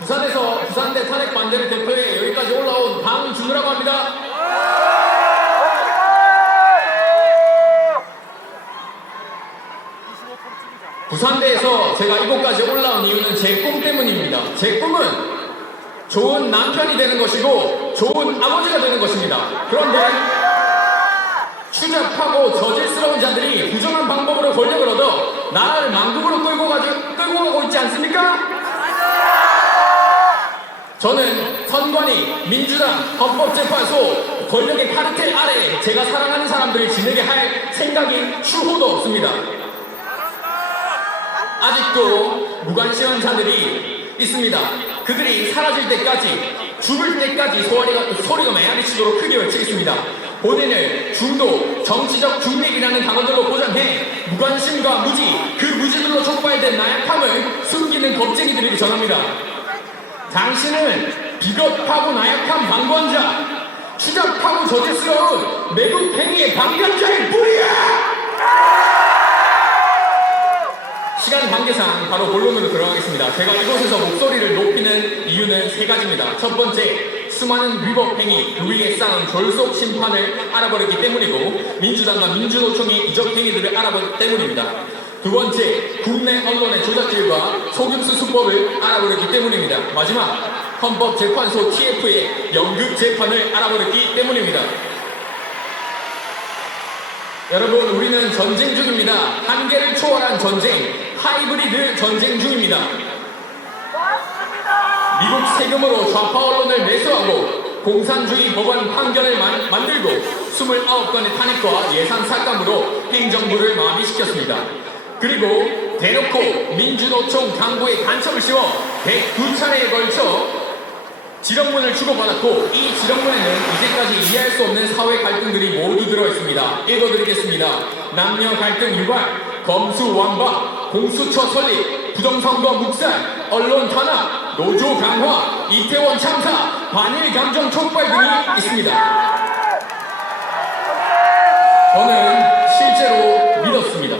부산에서 부산대 탄핵 반대를 대표해 여기까지 올라온 강준우라고 합니다. 부산대에서 제가 이곳까지 올라온 이유는 제 꿈 때문입니다. 제 꿈은 좋은 남편이 되는 것이고 좋은 아버지가 되는 것입니다. 그런데 추잡하고 저질스러운 자들이 부정한 방법으로 권력을 얻어 나라를 망국으로 끌고 가고 있지 않습니까? 저는 선관위, 민주당, 헌법재판소, 권력의 카르텔 아래 제가 사랑하는 사람들을 지내게 할 생각이 추호도 없습니다. 아직도 무관심한 자들이 있습니다. 그들이 사라질 때까지, 죽을 때까지 소리가 메아리치도록 크게 외치겠습니다. 본인을 중도, 정치적 중립이라는 단어들로 포장해 무관심과 무지, 그 무지들로 촉발된 나약함을 숨기는 겁쟁이들에게 전합니다. 당신은 비겁하고 나약한 방관자, 추잡하고 저질스러운 매국 행위의 방관자일 뿐이야! 시간 관계상 바로 본론으로 들어가겠습니다. 제가 이곳에서 목소리를 높이는 이유는 세 가지입니다. 첫 번째, 수많은 위법 행위, 그 위에 쌓은 졸속 심판을 알아버렸기 때문이고 민주당과 민주노총의 이적 행위들을 알아버렸기 때문입니다. 두 번째, 국내 언론의 조작질과 속임수 수법을 알아버렸기 때문입니다. 마지막, 헌법재판소 TF의 연극 재판을 알아버렸기 때문입니다. 여러분, 우리는 전쟁 중입니다. 한계를 초월한 전쟁, 하이브리드 전쟁 중입니다. 미국 세금으로 좌파 언론을 매수하고 공산주의 법원 판결을 만들고 29건의 탄핵과 예산 삭감으로 행정부를 마비시켰습니다. 그리고 대놓고 민주노총 강부에 간첩을 씌워 102차례에 걸쳐 지령문을 주고받았고 이 지령문에는 이제까지 이해할 수 없는 사회 갈등들이 모두 들어있습니다. 읽어드리겠습니다. 남녀 갈등 유발, 검수 완박, 공수처 설립, 부정선거 묵살, 언론 탄압, 노조 강화, 이태원 참사, 반일 감정 촉발 등이 있습니다. 저는 실제로 믿었습니다.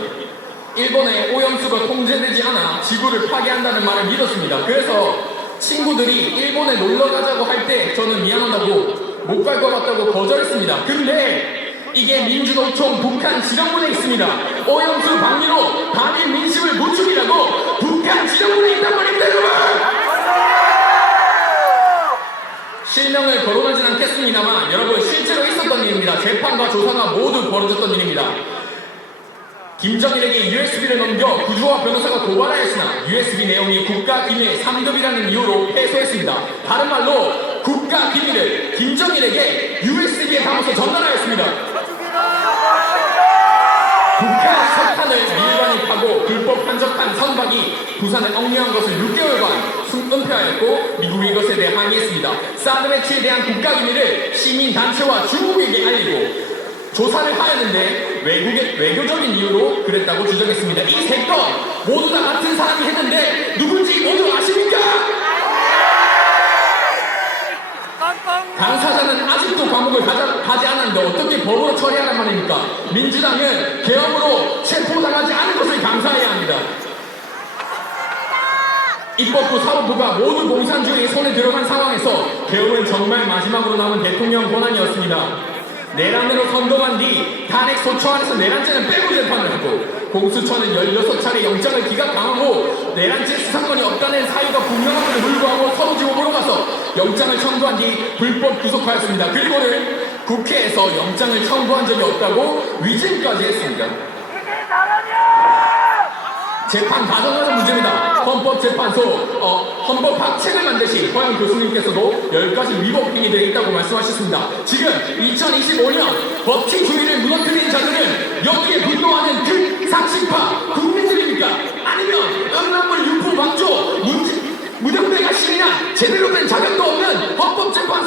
일본의 오염수가 통제되지 않아 지구를 파괴한다는 말을 믿었습니다. 그래서 친구들이 일본에 놀러 가자고 할 때 저는 미안하다고 못 갈 것 같다고 거절했습니다. 근데 이게 민주노총 북한 지령문에 있습니다. 오염수 방류로 반일 민심을 무축이라고 북한 지령문에 있단 말입니다, 여러분! 실명을 거론하진 않겠습니다만 여러분, 실제로 있었던 일입니다. 재판과 조사가 모두 벌어졌던 일입니다. 김정일에게 USB를 넘겨 구조와 변호사가 도발하였으나 USB 내용이 국가기밀 3급이라는 이유로 패소했습니다. 다른 말로 국가기밀을 김정일에게 USB에 담아서 전달하였습니다. 북한 석탄을 밀반입하고 불법 한적한 선박이 부산에 억류한 것을 6개월간 은폐하였고 미국이 이것에 대해 항의했습니다. 사드 배치에 대한 국가기밀을 시민단체와 중국에게 알리고 조사를 하였는데 외교적인 이유로 그랬다고 주장했습니다. 이 세 건 모두 다 같은 사람이 했는데 누군지 모두 아십니까? 당사자는 아직도 감옥을 가지 않았는데 어떻게 법으로 처리하란 말입니까? 민주당은 계엄으로 체포당하지 않은 것을 감사해야 합니다. 입법부, 사법부가 모두 공산주의의 손에 들어간 상황에서 계엄은 정말 마지막으로 남은 대통령 권한이었습니다. 내란으로 선동한 뒤 탄핵 소추안에서 내란죄는 빼고 재판을 하고 공수처는 16차례 영장을 기각당하고 내란죄 수사권이 없다는 사유가 분명함에도 불구하고 서울지법으로 가서 영장을 청구한 뒤 불법 구속하였습니다. 그리고는 국회에서 영장을 청구한 적이 없다고 위증까지 했습니다. 재판 과정에서 문제입니다. 헌법재판소 헌법학책을 만드신 허영 교수님께서도 10가지 위법 행위들이 있다고 말씀하셨습니다. 지금 2025년 법치주의를 무너뜨린 자들은 여기에 분노하는 그 상식파 국민들입니까? 아니면 음란물 유포 방조 무등배가 시민한 제대로 된 자격도 없는 헌법재판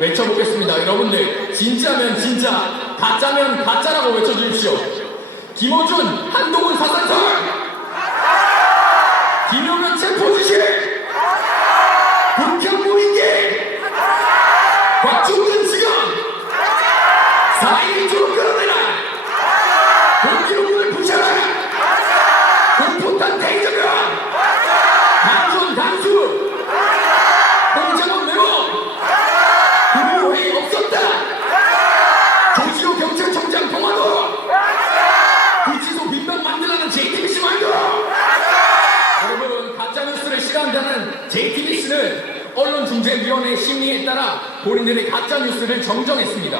외쳐보겠습니다. 여러분들 진짜면 진짜, 가짜면 가짜라고 외쳐주십시오. 김어준, 한동훈 사산설, 김용현 체포지시, 국현 무인기, 곽중근 지검, 4.1 조로 끌어내라, 공기로문을 부셔라, 공포탄 대저병, 강준 강수, 홍정원 매워, 국무회의 없었다, 조지호 경찰청장 통화도, 구치소 빈방 만들라는 JTBC 말도. 여러분, 가짜뉴스를 싫어한다는 JTBC는 언론중재위원회 심의에 따라 본인들의 가짜뉴스를 정정했습니다.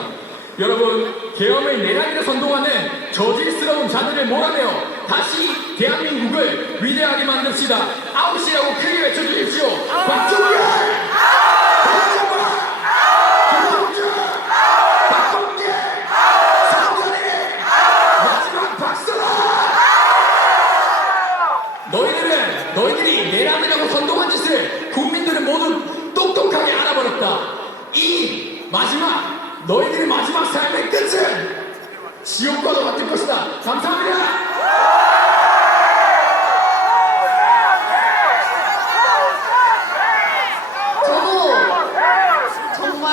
여러분, 계엄의 내란을 선동하는 저질스러운 자들을 몰아내어 다시 대한민국을 위대하게 만듭시다. 아웃이라고 크게 외쳐주십시오. 박종렬! 박정화! 김홍준! 박범계! 성전이! 마지막 박수라! 너희들이 내란이라고 선동한 짓을 국민들은 모두 똑똑하게 알아버렸다. 이 마지막, 너희들의 마지막 삶의 끝은 지옥과도 같을 것이다. 감사합니다. 저도 정말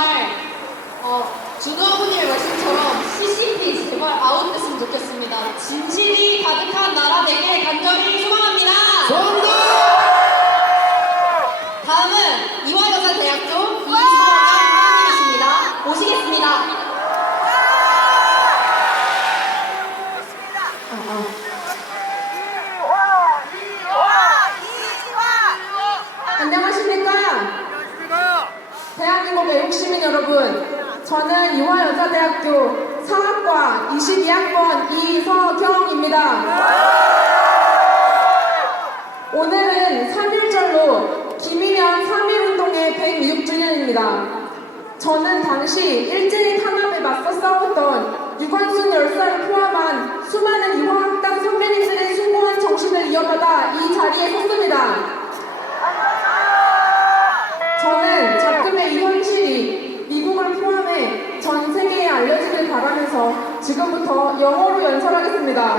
준호 아버님의 말씀처럼 CCP 제발 아웃됐으면 좋겠습니다. 진실이 가득한 나라 되길 간절히 소망합니다. 다음은 이화여자대학교 이서영 학원님이십니다. 모시겠습니다. 안녕하십니까? 대한민국 외국 시민 여러분, 저는 이화여자대학교 상학과 22학번 이서경입니다. 오늘은 3.1절로 김인현 3.1운동의 106주년입니다. 저는 당시 일제히 탄압에 맞서 싸웠던 유관순 열사를 포함한 수많은 유화학당 선배님들의 숭고한 정신을 이어받아 이 자리에 섰습니다. 저는 작금의 이 현실이 미국을 포함해 전 세계에 알려지길 바라면서 지금부터 영어로 연설하겠습니다.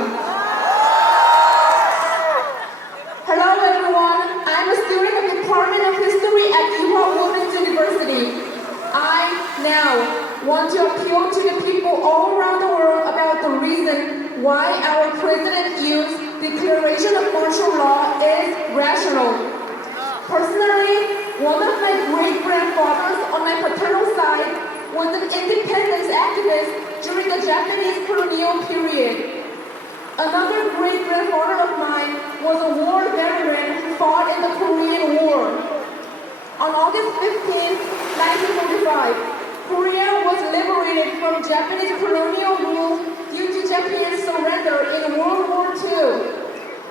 Hello everyone, I'm a student of the Department of History at Ewha Women's University. I now want to appeal to the people all around the world about the reason why our President Yu's declaration of martial law is rational. Personally, one of my great-grandfathers on my paternal side was an independence activist during the Japanese colonial period. Another great-grandfather of mine was a war veteran who fought in the Korean War. On August 15, 1945, Korea was liberated from Japanese colonial rule due to Japan's surrender in World War II.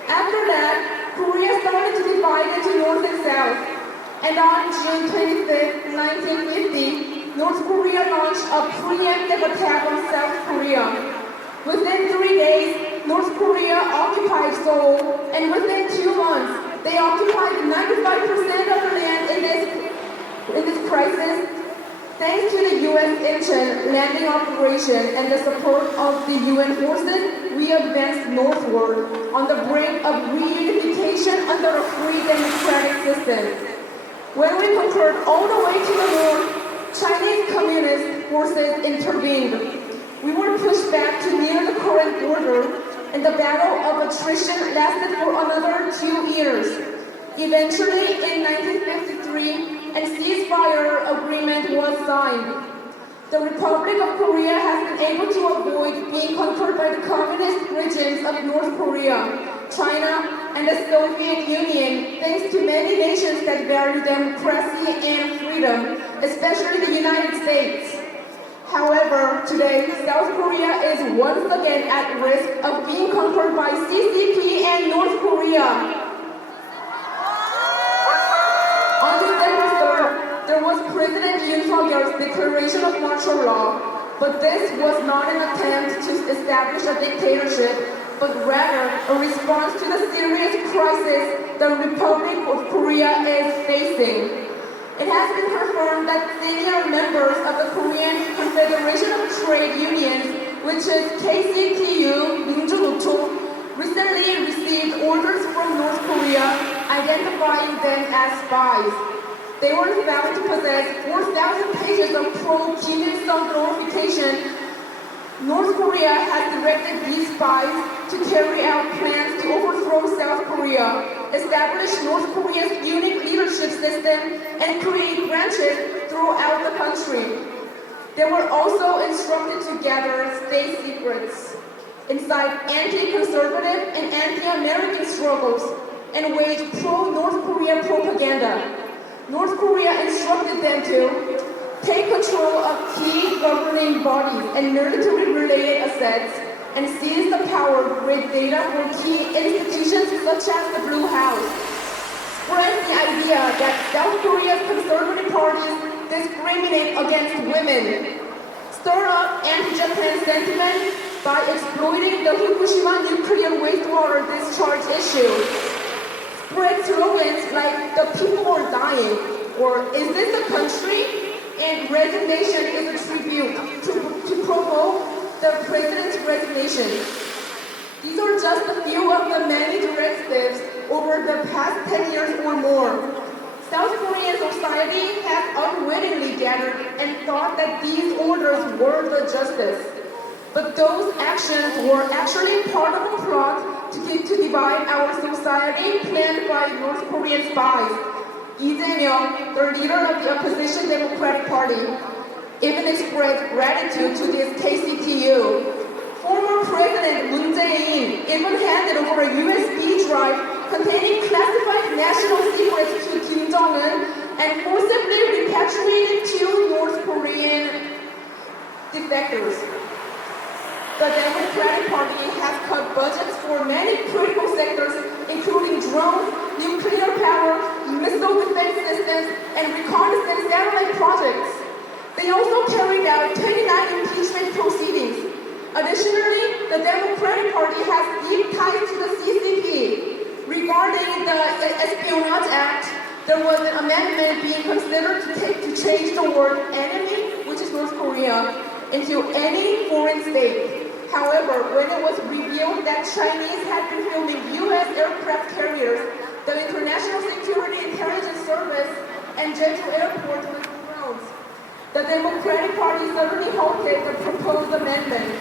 After that, Korea started to divide into North and South. And on June 25, 1950, North Korea launched a preemptive attack on South Korea. Within 3 days, North Korea occupied Seoul, and within 2 months, they occupied 95% of the land in this crisis. Thanks to the U.S. Incheon landing operation and the support of the UN forces, we advanced northward on the brink of reunification under a free democratic system. When we conquered all the way to the north, Chinese communist forces intervened. We were pushed back to near the current border, and the battle of attrition lasted for another 2 years. Eventually, in 1953, a ceasefire agreement was signed. The Republic of Korea has been able to avoid being conquered by the communist regimes of North Korea, China, and the Soviet Union, thanks to many nations that value democracy and freedom, especially the United States. However, today, South Korea is once again at risk of being conquered by CCP and North Korea. On December 3rd, there was President Yoon Suk-yeol's declaration of martial law, but this was not an attempt to establish a dictatorship, but rather a response to the serious crisis the Republic of Korea is facing. It has been confirmed that senior members of the Korean Confederation of Trade Unions, which is KCTU, 민주노총, recently received orders from North Korea identifying them as spies. They were found to possess 4,000 pages of pro-Kim Il-sung glorification. North Korea has directed these spies to carry out plans to overthrow South Korea, establish North Korea's unique leadership system, and create branches throughout the country. They were also instructed to gather state secrets, incite anti-conservative and anti-American struggles, and wage pro-North Korea propaganda. North Korea instructed them to take control of key governing bodies and military-related assets, and seize the power with data for key institutions such as the Blue House. Spread the idea that South Korea's conservative parties discriminate against women. Stir up anti-Japan sentiment by exploiting the Fukushima nuclear wastewater discharge issue. Spread slogans like "the people are dying" or "is this a country?" and "resignation is a tribute" to provoke the president's resignation. These are just a few of the many directives over the past 10 years or more. South Korean society has unwittingly gathered and thought that these orders were the justice. But those actions were actually part of a plot to divide our society planned by North Korean spies. Lee Jae-myung, the leader of the opposition Democratic Party, even expressed gratitude to this KCTU. Former President Moon Jae-in even handed over a USB drive containing classified national secrets to Kim Jong-un and forcibly repatriated 2 North Korean defectors. The Democratic Party has cut budgets for many critical sectors, including drones, nuclear power, missile defense systems, and reconnaissance satellite projects. They also carried out 29 impeachment proceedings. Additionally, the Democratic Party has deep ties to the CCP. Regarding the Espionage Act, there was an amendment being considered to change the word enemy, which is North Korea, into any foreign state. However, when it was revealed that Chinese had been filming U.S. aircraft carriers, the International Security Intelligence Service, and Jeju Airport with drones, the Democratic Party suddenly halted the proposed amendment.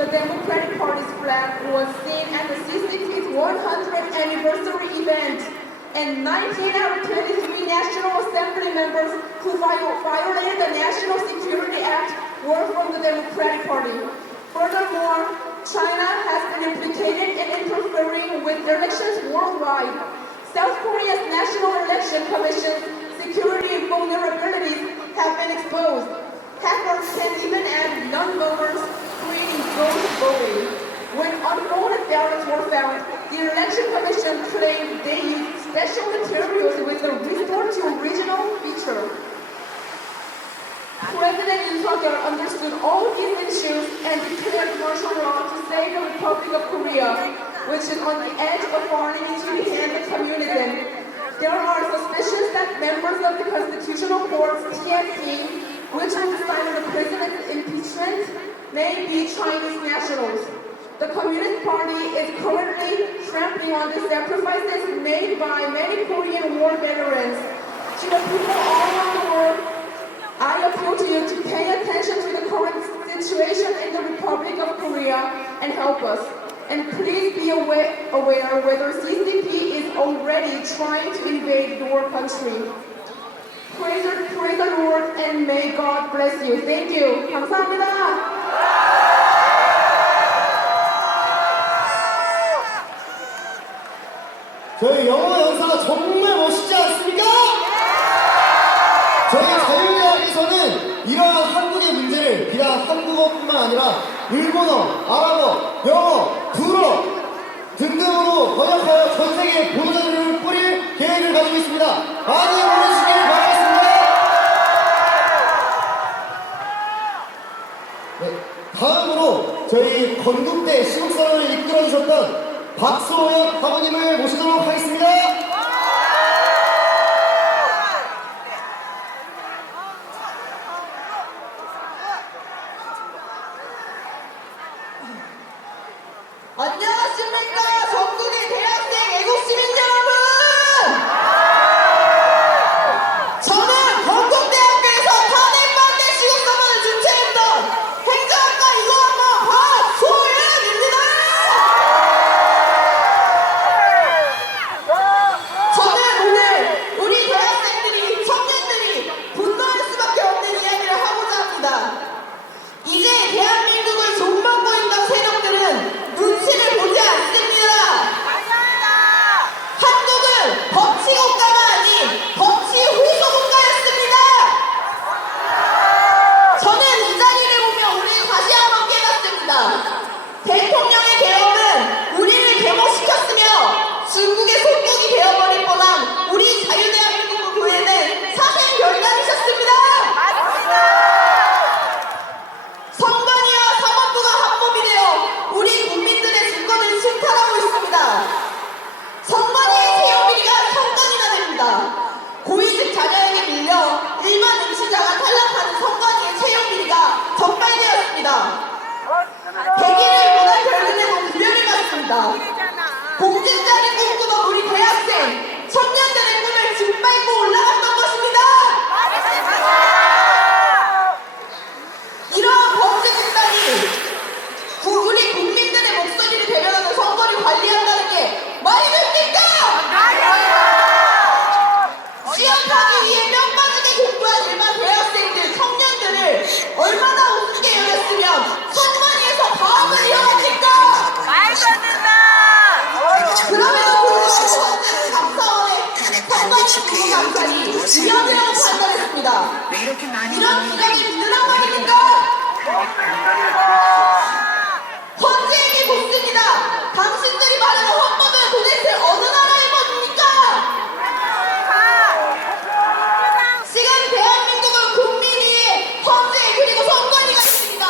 The Democratic Party's flag was seen at the CCP's 100th anniversary event, and 19 out of 23 National Assembly members who violated the National Security Act were from the Democratic Party. Furthermore, China has been implicated in interfering with elections worldwide. South Korea's National Election Commission's security vulnerabilities have been exposed. Hackers can even add non-voters, creating ghost voting. When unfolded ballots were found, the Election Commission claimed they used special materials with a restore to original feature. President Yoon Suk-yeol understood all these issues and declared martial law to save the Republic of Korea, which is on the edge of falling into the hands of communism. There are suspicions that members of the Constitutional Court's TFT, which will decide on the president's impeachment, may be Chinese nationals. The Communist Party is currently trampling on the sacrifices made by many Korean war veterans. To the people all around the world, I appeal to you to pay attention to the current situation in the Republic of Korea and help us. And please be aware whether CCP is already trying to invade your country. Praise the Lord and may God bless you. Thank you. 감사합니다. 저희 영어 연사가 정말 멋있지 않습니까? 저희 자유대학에서는 이러한 한국의 문제를 비단 한국어뿐만 아니라 일본어, 아랍어, 영어, 불어 등등으로 번역하여 전 세계에 보도자료를 뿌릴 계획을 가지고 있습니다. 많이 응원해주시길 바라겠습니다. 네, 다음으로 저희 건국대 시국선언을 이끌어주셨던 박소연 사모님을 모시도록 하겠습니다. 있습니다. 공직자를 꿈꾸던 우리 대학생, 청년들의 꿈을 짓밟고 올라갔던 것입니다. 이러한 범죄 집단이 우리 국민들의 목소리를 대변하는 선거를 관리한다는 게 말이 됩니까? 시험하기 위해 뼈 빠지게 공부한 일반 대학생들, 청년들을 얼마나 우습게 여겼으면 선관위에서 파업을 이어갑니까? 말도 안 된다! 그럼에도 불구하고 감사원의 선관위 감사이 위헌이라고 판단했습니다. 이런 기각이 믿으란 말입니까? 헌재에게 묻습니다. 당신들이 말하는 헌법은 도대체 어느 나라의 법입니까? 지금 대한민국은 국민 위에 헌재 그리고 선관위가 있습니다.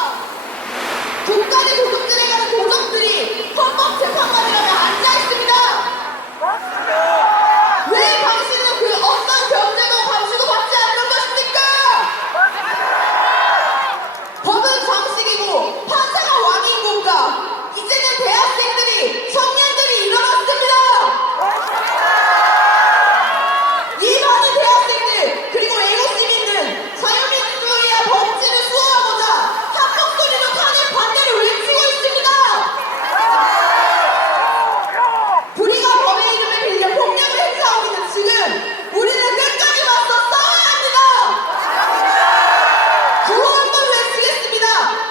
국가의 도둑들에 가는 도적들이 헌법재판관이라면 앉아 있습니다. 왜 당신은 그 어떤 견제도 감시도 받지 않는 것입니까? 법은 장식이고 판사가 왕인 건가? 이제는 대학생들이 청년들이 일어났습니다. 이 많은 대학생들 그리고 애국 시민은 자유민주주의와 법치를 수호하고자 한 목소리로 탄핵 반대를 외치고 있습니다. 불의가 법의 이름을 빌려 폭력을 행사하고 있는 지금 우리는 끝까지 맞서 싸워야 합니다. 구호한번 외치겠습니다.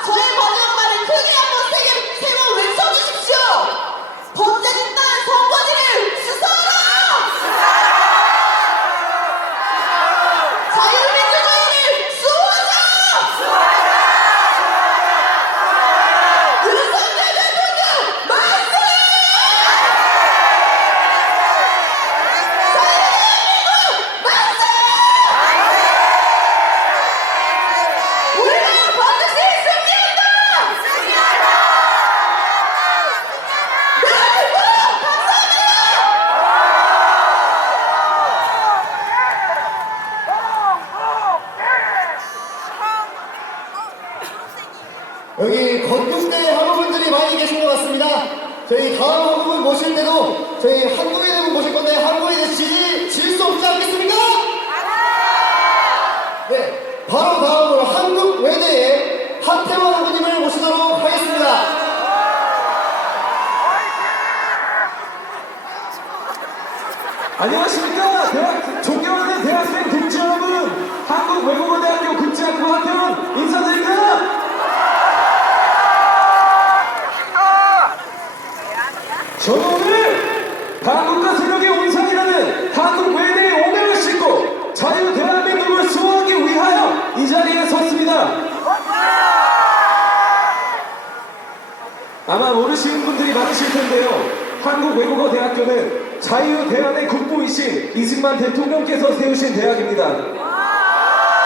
저의 마지막 말을 크게 한번 세 번 외쳐주십시오. 범죄 집단 선거지를 수사하라! 자유민주주의를 수호하자! 윤석열 대통령 말씀! 자유민국 말씀! 우리가 반드시 승리한다! 대한민국 감사합니다! 여기 건국대 학우분들이 많이 계신 것 같습니다. 저희 다음 학우분 모실 때도 저희 한국외대분 모실 건데 한국외대 질 수 없지 않겠습니까? 네, 바로 다음으로 한국외대의 하태원 학우님을 모시도록 하겠습니다. 안녕하십니까. 존경하는 대학생 동지 여러분, 한국외국어대학교 국제학부 하태원 인사드립니다. 저는 오늘 한국과 세력의 온상이라는 한국외대의 오명을 싣고 자유 대한민국을 수호하기 위하여 이 자리에 섰습니다. 아마 모르시는 분들이 많으실 텐데요. 한국외국어대학교는 자유대한의 국보이신 이승만 대통령께서 세우신 대학입니다.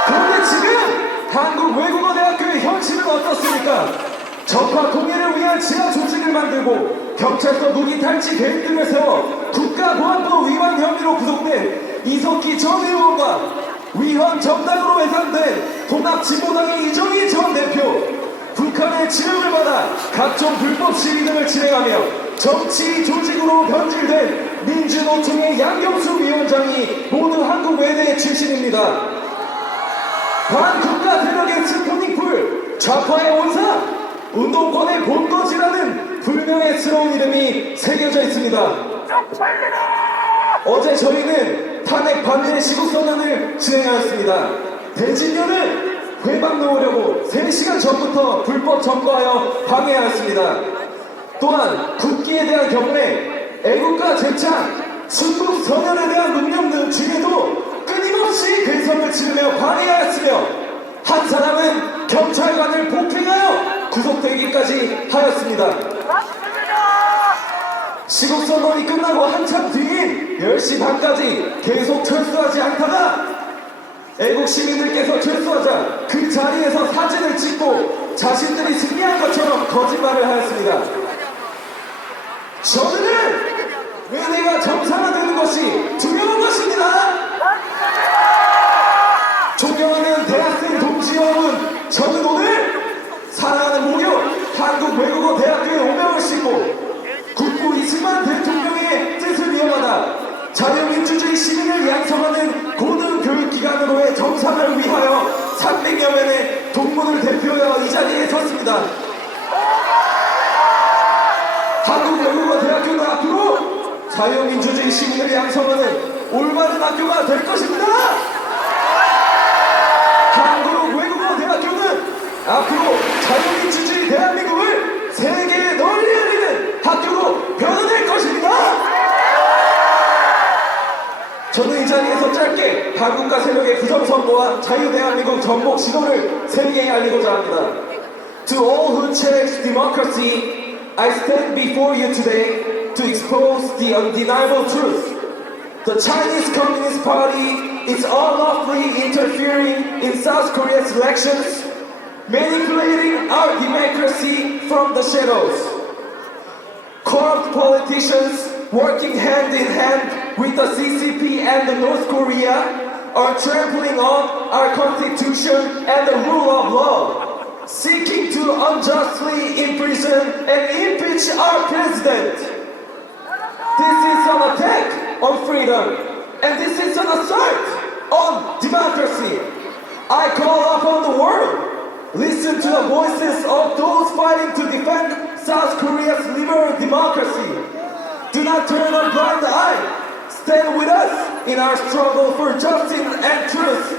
그런데 지금 한국외국어대학교의 현실은 어떻습니까? 적화 통일을 위한 지하 조직을 만들고 경찰서 무기 탈취 계획 등을 세워 국가보안법 위반 혐의로 구속된 이석기 전 의원과 위헌 정당으로 해산된 통합진보당의 이정희 전 대표, 북한의 지령을 받아 각종 불법 시위 등을 진행하며 정치 조직으로 변질된 민주노총의 양경수 위원장이 모두 한국외대 출신입니다. 반국가 세력의 스푸닝풀, 좌파의 온사, 운동권의 본거지라는 불명예스러운 이름이 새겨져 있습니다. 어제 저희는 탄핵 반대 시국선언을 진행하였습니다. 대진료는 회방 놓으려고 3시간 전부터 불법 점거하여 방해하였습니다. 또한 국기에 대한 경례, 애국가 제창, 순국 선언에 대한 문명 등 중에도 끊임없이 괴성을 지르며 방해하였으며 한 사람은 경찰관을 폭행하여 구속되기까지 하였습니다. 시국선언이 끝나고 한참 뒤인 10시 반까지 계속 철수하지 않다가 애국 시민들께서 철수하자 그 자리에서 사진을 찍고 자신들이 승리한 것처럼 거짓말을 하였습니다. 저는 외대가 정상화되는 것이 두려운 것입니다. 존경하는 대학생 동지 여러분, 저는 오늘 사랑하는 모교 한국외국어대학교의 오명을 싣고 국보 양성하는 고등교육기관으로의 정상을 위하여 300여 명의 동문을 대표하여 이 자리에 섰습니다. 한국외국어대학교는 앞으로 자유민주주의 시민을 양성하는 올바른 학교가 될 것입니다. 한국외국어대학교는 앞으로 자유민주주의 대한민국을 세계에 널리 알리는 학교로 변화될 것입니다. 저는 이 자리에서 짧게 한국과 세력의 부정선거와 자유대한민국 전복 시도를 세계에 알리고자 합니다. To all who cherish democracy, I stand before you today to expose the undeniable truth. The Chinese Communist Party is unlawfully interfering in South Korea's elections, manipulating our democracy from the shadows. Corrupt politicians working hand in hand with the CCP and the North Korea are trampling on our constitution and the rule of law, seeking to unjustly imprison and impeach our president. This is an attack on freedom, and this is an assault on democracy. I call upon the world. Listen to the voices of those fighting to defend South Korea's liberal democracy. Do not turn a blind eye. Stand with us in our struggle for justice and truth.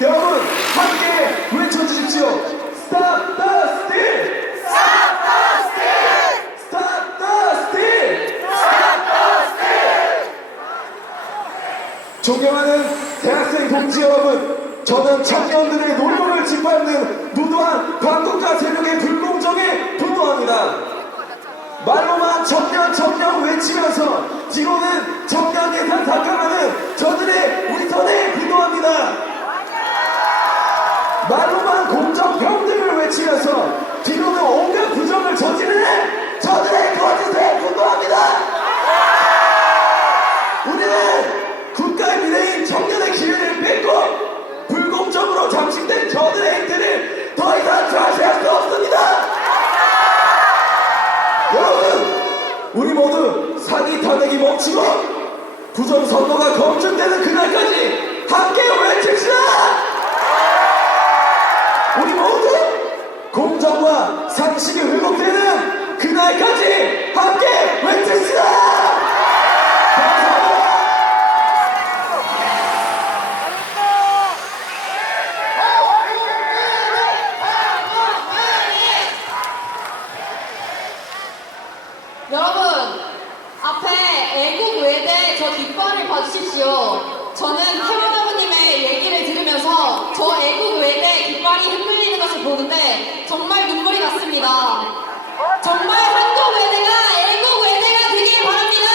여러분, 함께 외쳐주십시오. Stop the steal! Stop the steal! Stop the steal! Stop the steal! 존경하는 대학생 동지 여러분, 저는 청년들의 노력을 짓밟는 무도한 반국가 세력의 불공정에 분노합니다. 말로만 청년 외치면서 뒤로는 청년 예산 삭감하는 저들의 위선에 분노합니다. 말로만 공정평등을 외치면서 뒤로는 온갖 부정을 저지르는 저들의 거짓에 분노합니다. 우리는 국가의 미래인 청년의 기회를 뺏고 불공정으로 잠식된 저들의 행태를 더 이상 좌시할 수 없습니다. 여러분, 우리 모두 사기 탄핵이 멈추고 부정선거가 검증되는 그날까지 함께 외칩시다. 우리 모두 공정과 상식이 회복되는 그날까지 함께 외칩시다. 감사합니다. 여러분, 앞에 애국 외대 저 깃발을 봐주십시오. 저는 태원 아버님의 얘기를 들으면서 저 애국 외대 깃발이 흔들리는 것을 보는데 정말 눈물이 났습니다. 정말 한국 외대가 애국 외대가 되길 바랍니다.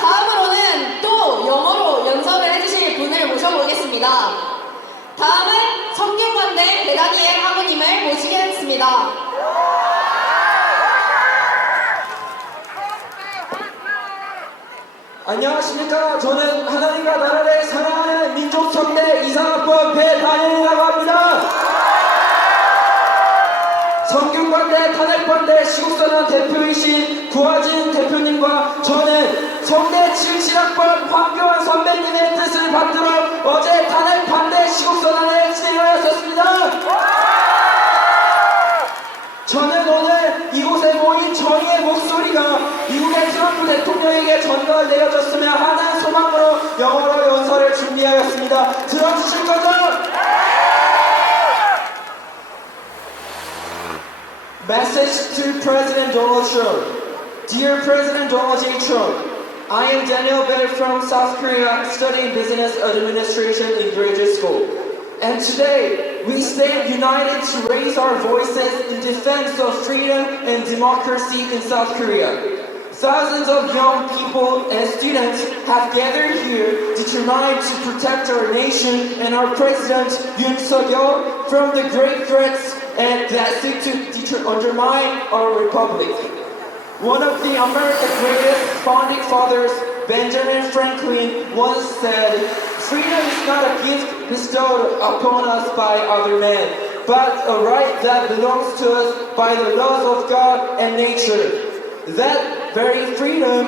다음으로는 또 영어로 연설을 해주실 분을 모셔보겠습니다. 다음은 성균관대 배다니엘 학우님을 모시겠습니다. 안녕하십니까. 저는 하나님과 나라를 사랑하는 민족성대 이상학번 배다니엘이라고 합니다. 성균관대 탄핵반대 시국선언 대표이신 구하진 대표님과 저는 성대 77학번 황교안 선배님의 뜻을 받들어 어제 탄핵 반대 시국선언을 진행하였었습니다. 저는 오늘 이곳에 모인 정의의 목소리가 미국의 트럼프 대통령에게 전가를 내려줬으면 하는 소망으로 영어로 연설을 준비하였습니다. 들어주실 거죠? Message to President Donald Trump. Dear President Donald J. Trump, I am Daniel Bennett from South Korea studying business administration in graduate school. And today, we stand united to raise our voices in defense of freedom and democracy in South Korea. Thousands of young people and students have gathered here determined to protect our nation and our president Yoon Suk-yeol from the great threats and that seek to undermine our republic. One of the America's greatest founding fathers, Benjamin Franklin, once said, "Freedom is not a gift bestowed upon us by other men, but a right that belongs to us by the laws of God and nature." That very freedom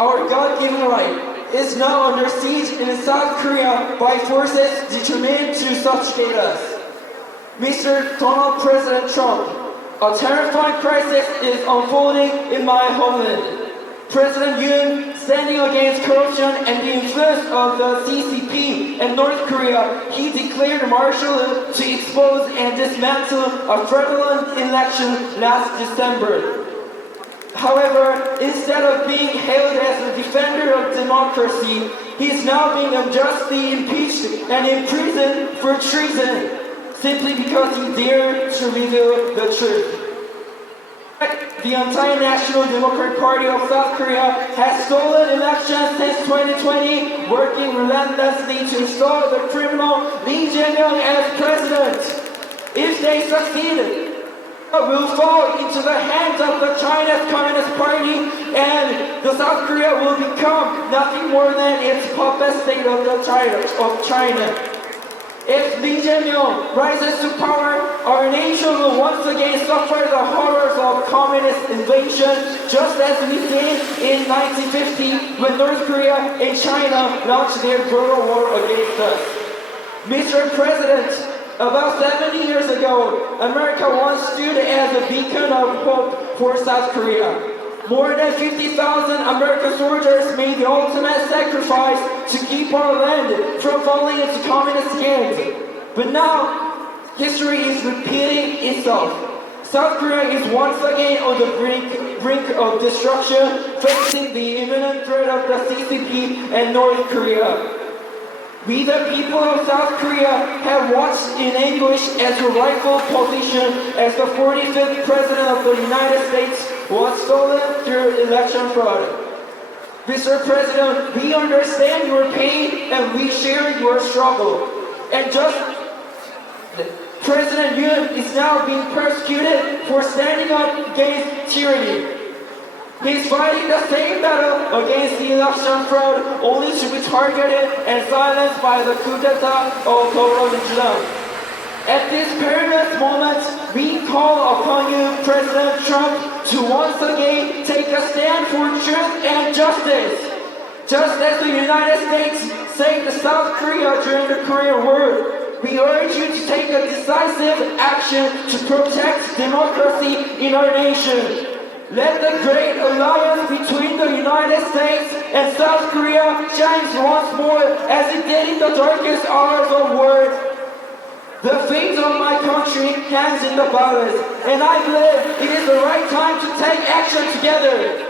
our God-given right, is now under siege in South Korea by forces determined to subjugate us. Mr. Donald President Trump, a terrifying crisis is unfolding in my homeland. President Yoon, standing against corruption and the influence of the CCP and North Korea, he declared martial law to expose and dismantle a fraudulent election last December. However, instead of being hailed as a defender of democracy, he is now being unjustly impeached and imprisoned for treason, simply because he dared to reveal the truth. The anti-national Democratic Party of South Korea has stolen elections since 2020, working relentlessly to install the criminal Lee Jae-myung as president. If they succeed, will fall into the hands of the Chinese Communist Party, and the South Korea will become nothing more than its puppet state of China. If Lee Jae-myung rises to power, our nation will once again suffer the horrors of communist invasion, just as we did in 1950 when North Korea and China launched their brutal war against us. Mr. President, about 70 years ago, America once stood as a beacon of hope for South Korea. More than 50,000 American soldiers made the ultimate sacrifice to keep our land from falling into communist hands. But now, history is repeating itself. South Korea is once again on the brink of destruction, facing the imminent threat of the CCP and North Korea. We, the people of South Korea, have watched in anguish as your rightful position as the 45th President of the United States was stolen through election fraud. Mr. President, we understand your pain and we share your struggle. And just President Yoon is now being persecuted for standing up against tyranny. He's fighting the same battle against the election fraud, only to be targeted and silenced by the coup d'etat of 더불어민주당. At this perilous moment, we call upon you, President Trump, to once again take a stand for truth and justice. Just as the United States saved South Korea during the Korean War, we urge you to take a decisive action to protect democracy in our nation. Let the great alliance between the United States and South Korea shine once more as it did in the darkest hours of war. The fate of my country hangs in the balance, and I believe it is the right time to take action together.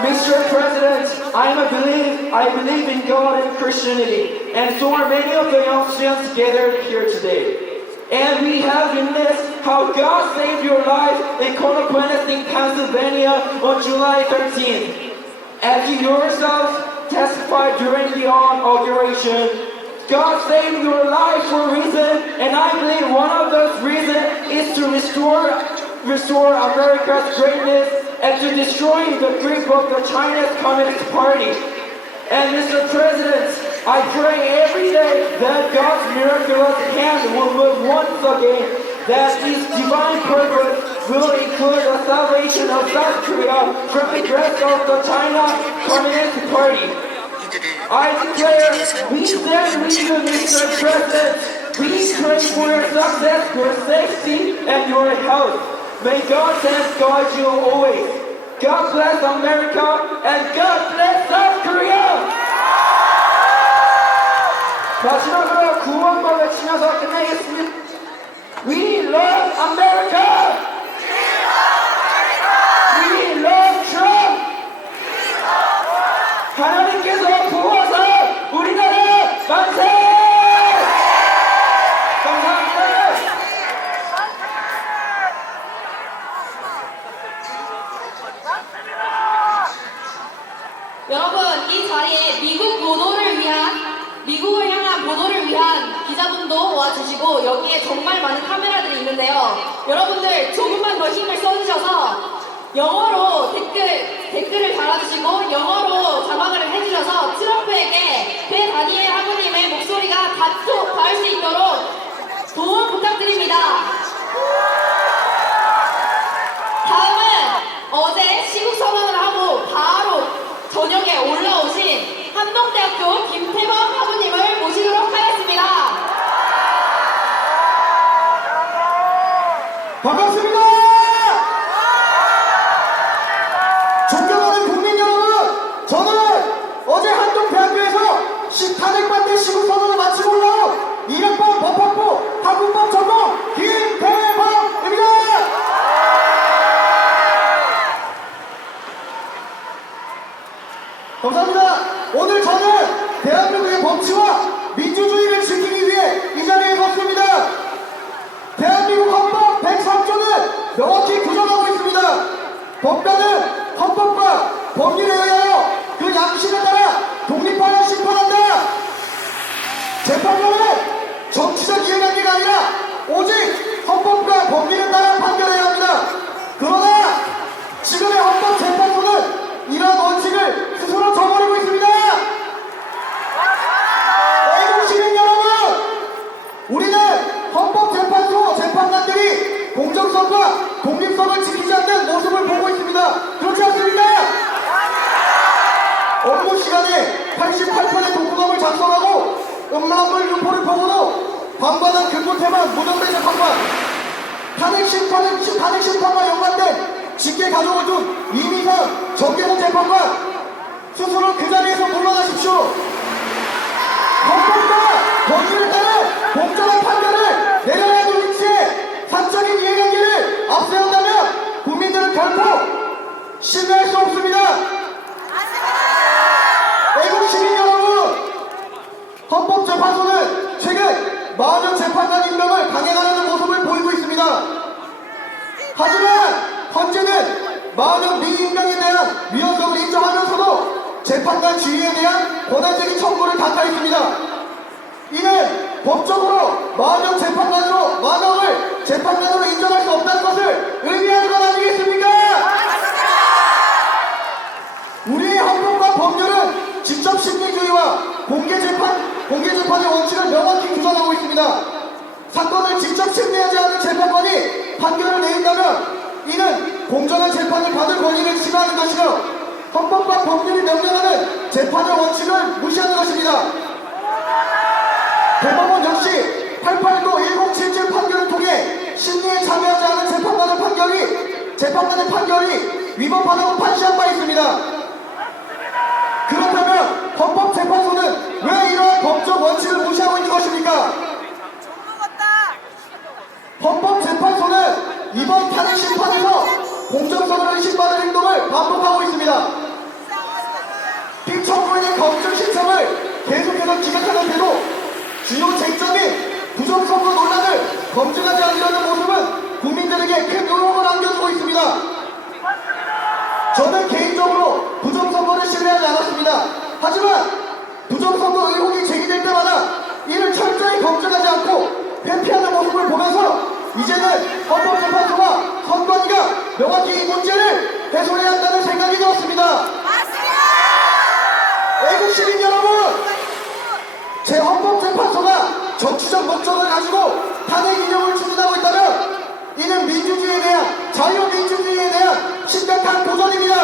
Mr. President, I believe in God and Christianity, and so are many of the youngsters gathered here today. And we have witnessed how God saved your life in Connequeness, Pennsylvania on July 13th. As you yourself testified during the inauguration, God saved your life for a reason, and I believe one of those reasons is to restore America's greatness and to destroy the grip of the Chinese Communist Party. And Mr. President, I pray every day that God's miraculous hand will move once again, that His divine purpose will include the salvation of South Korea from the grasp of the China Communist Party. I declare, we stand with you, Mr. President. We pray for your success, your safety, and your health. May God's hand guide you always. God bless America, and God bless South Korea! 마지막으로 구원과 외치면서 끝내겠습니다. We love America! We love Trump! 하나님께서 구워서 우리나라 만세! 감사합니다. 여러분, 이 자리에 미국을 향한 보도를 위한 기자분도 와주시고 여기에 정말 많은 카메라들이 있는데요. 여러분들 조금만 더 힘을 써주셔서 영어로 댓글을 달아주시고 영어로 자막을 해주셔서 트럼프에게 배다니엘 하부님의 목소리가 닿을 수 있도록 도움 부탁드립니다. 다음은 반갑습니다. 존경하는 국민 여러분, 저는 어제 한동대학교에서 탄핵반대 시국선언을 마치고 올라온 2학번 법학부 학문법 전공 김대범입니다. 감사합니다. 오늘 저는 대한민국의 법치와 민주주의를 지키기 위해 이 자리에 섰습니다. 대한민국 헌법 103조는 명확히 규정하고 있습니다. 법관은 헌법과 법률에 의하여 그 양심에 따라 독립하여 심판한다. 재판관은 정치적 이해관계가 아니라 오직 헌법과 법률에 따라 판결해야 합니다. 그러나 지금의 헌법재판소는 이러한 원칙을 스스로 저버리고 있습니다. 애국 시민 여러분, 우리는 헌법재판소 재판관들이 공정성과 독립성을 지키지 않는 모습을 보고 있습니다. 그렇지 않습니까? 업무 시간에 88편의 독후감을 작성하고 음란물 유포를 보고도 방관한 근무태만 무정대 재판관, 탄핵심판과 연관된 직계 가족을 둔 이미상 정계동 재판관, 스스로 그 자리에서 물러나십시오. 헌법과 법률에 따른 공정한 판결을 내려야 하는 위치에 사적인 이해관계를 앞세운다면 국민들은 결코 신뢰할 수 없습니다. 애국 시민 여러분, 헌법재판소는 최근 많은 재판관 임명을 강행하려는 모습을 보이고 있습니다. 하지만 헌재는 많은 미임명에 대한 위헌성을 인정하면서도 재판관 지위에 대한 권한적인 청구를 다투했습니다. 이는 법적으로 만명 재판관으로 만명을 재판관으로 인정할 수 없다는 것을 의미하는 것 아니겠습니까? 우리의 헌법과 법률은 직접 심리주의와 공개재판의 원칙을 명확히 규정하고 있습니다. 사건을 직접 심리하지 않은 재판관이 판결을 내린다면 이는 공정한 재판을 받을 권리를 침해하는 것이며 헌법과 법률이 명령하는 재판의 원칙을 무시하는 것입니다. 대법원 역시 88도 1077 판결을 통해 심리에 참여하지 않은 재판관의 판결이 위법하다고 판시한 바 있습니다. 그렇다면 헌법재판소는 왜 이러한 법적 원칙을 무시하고 있는 것입니까? 헌법재판소는 이번 탄핵 심판에서 공정성을 의심받는 행동을 반복하고 있습니다. 피청구인의 검증 신청을 계속해서 기각하는데도 주요 쟁점인 부정선거 논란을 검증하지 않으려는 모습은 국민들에게 큰 의혹을 안겨주고 있습니다. 저는 개인적으로 부정선거를 신뢰하지 않았습니다. 하지만 부정선거 의혹이 제기될 때마다 이를 철저히 검증하지 않고 회피하는 모습을 보면서 이제는 헌법재판소와 선관위가 명확히 이 문제를 해소해야 한다는 생각이 들었습니다. 애국 시민 여러분, 제 헌법재판소가 정치적 목적을 가지고 탄핵 인용을 추진하고 있다면 이는 민주주의에 대한, 자유민주주의에 대한 심각한 도전입니다.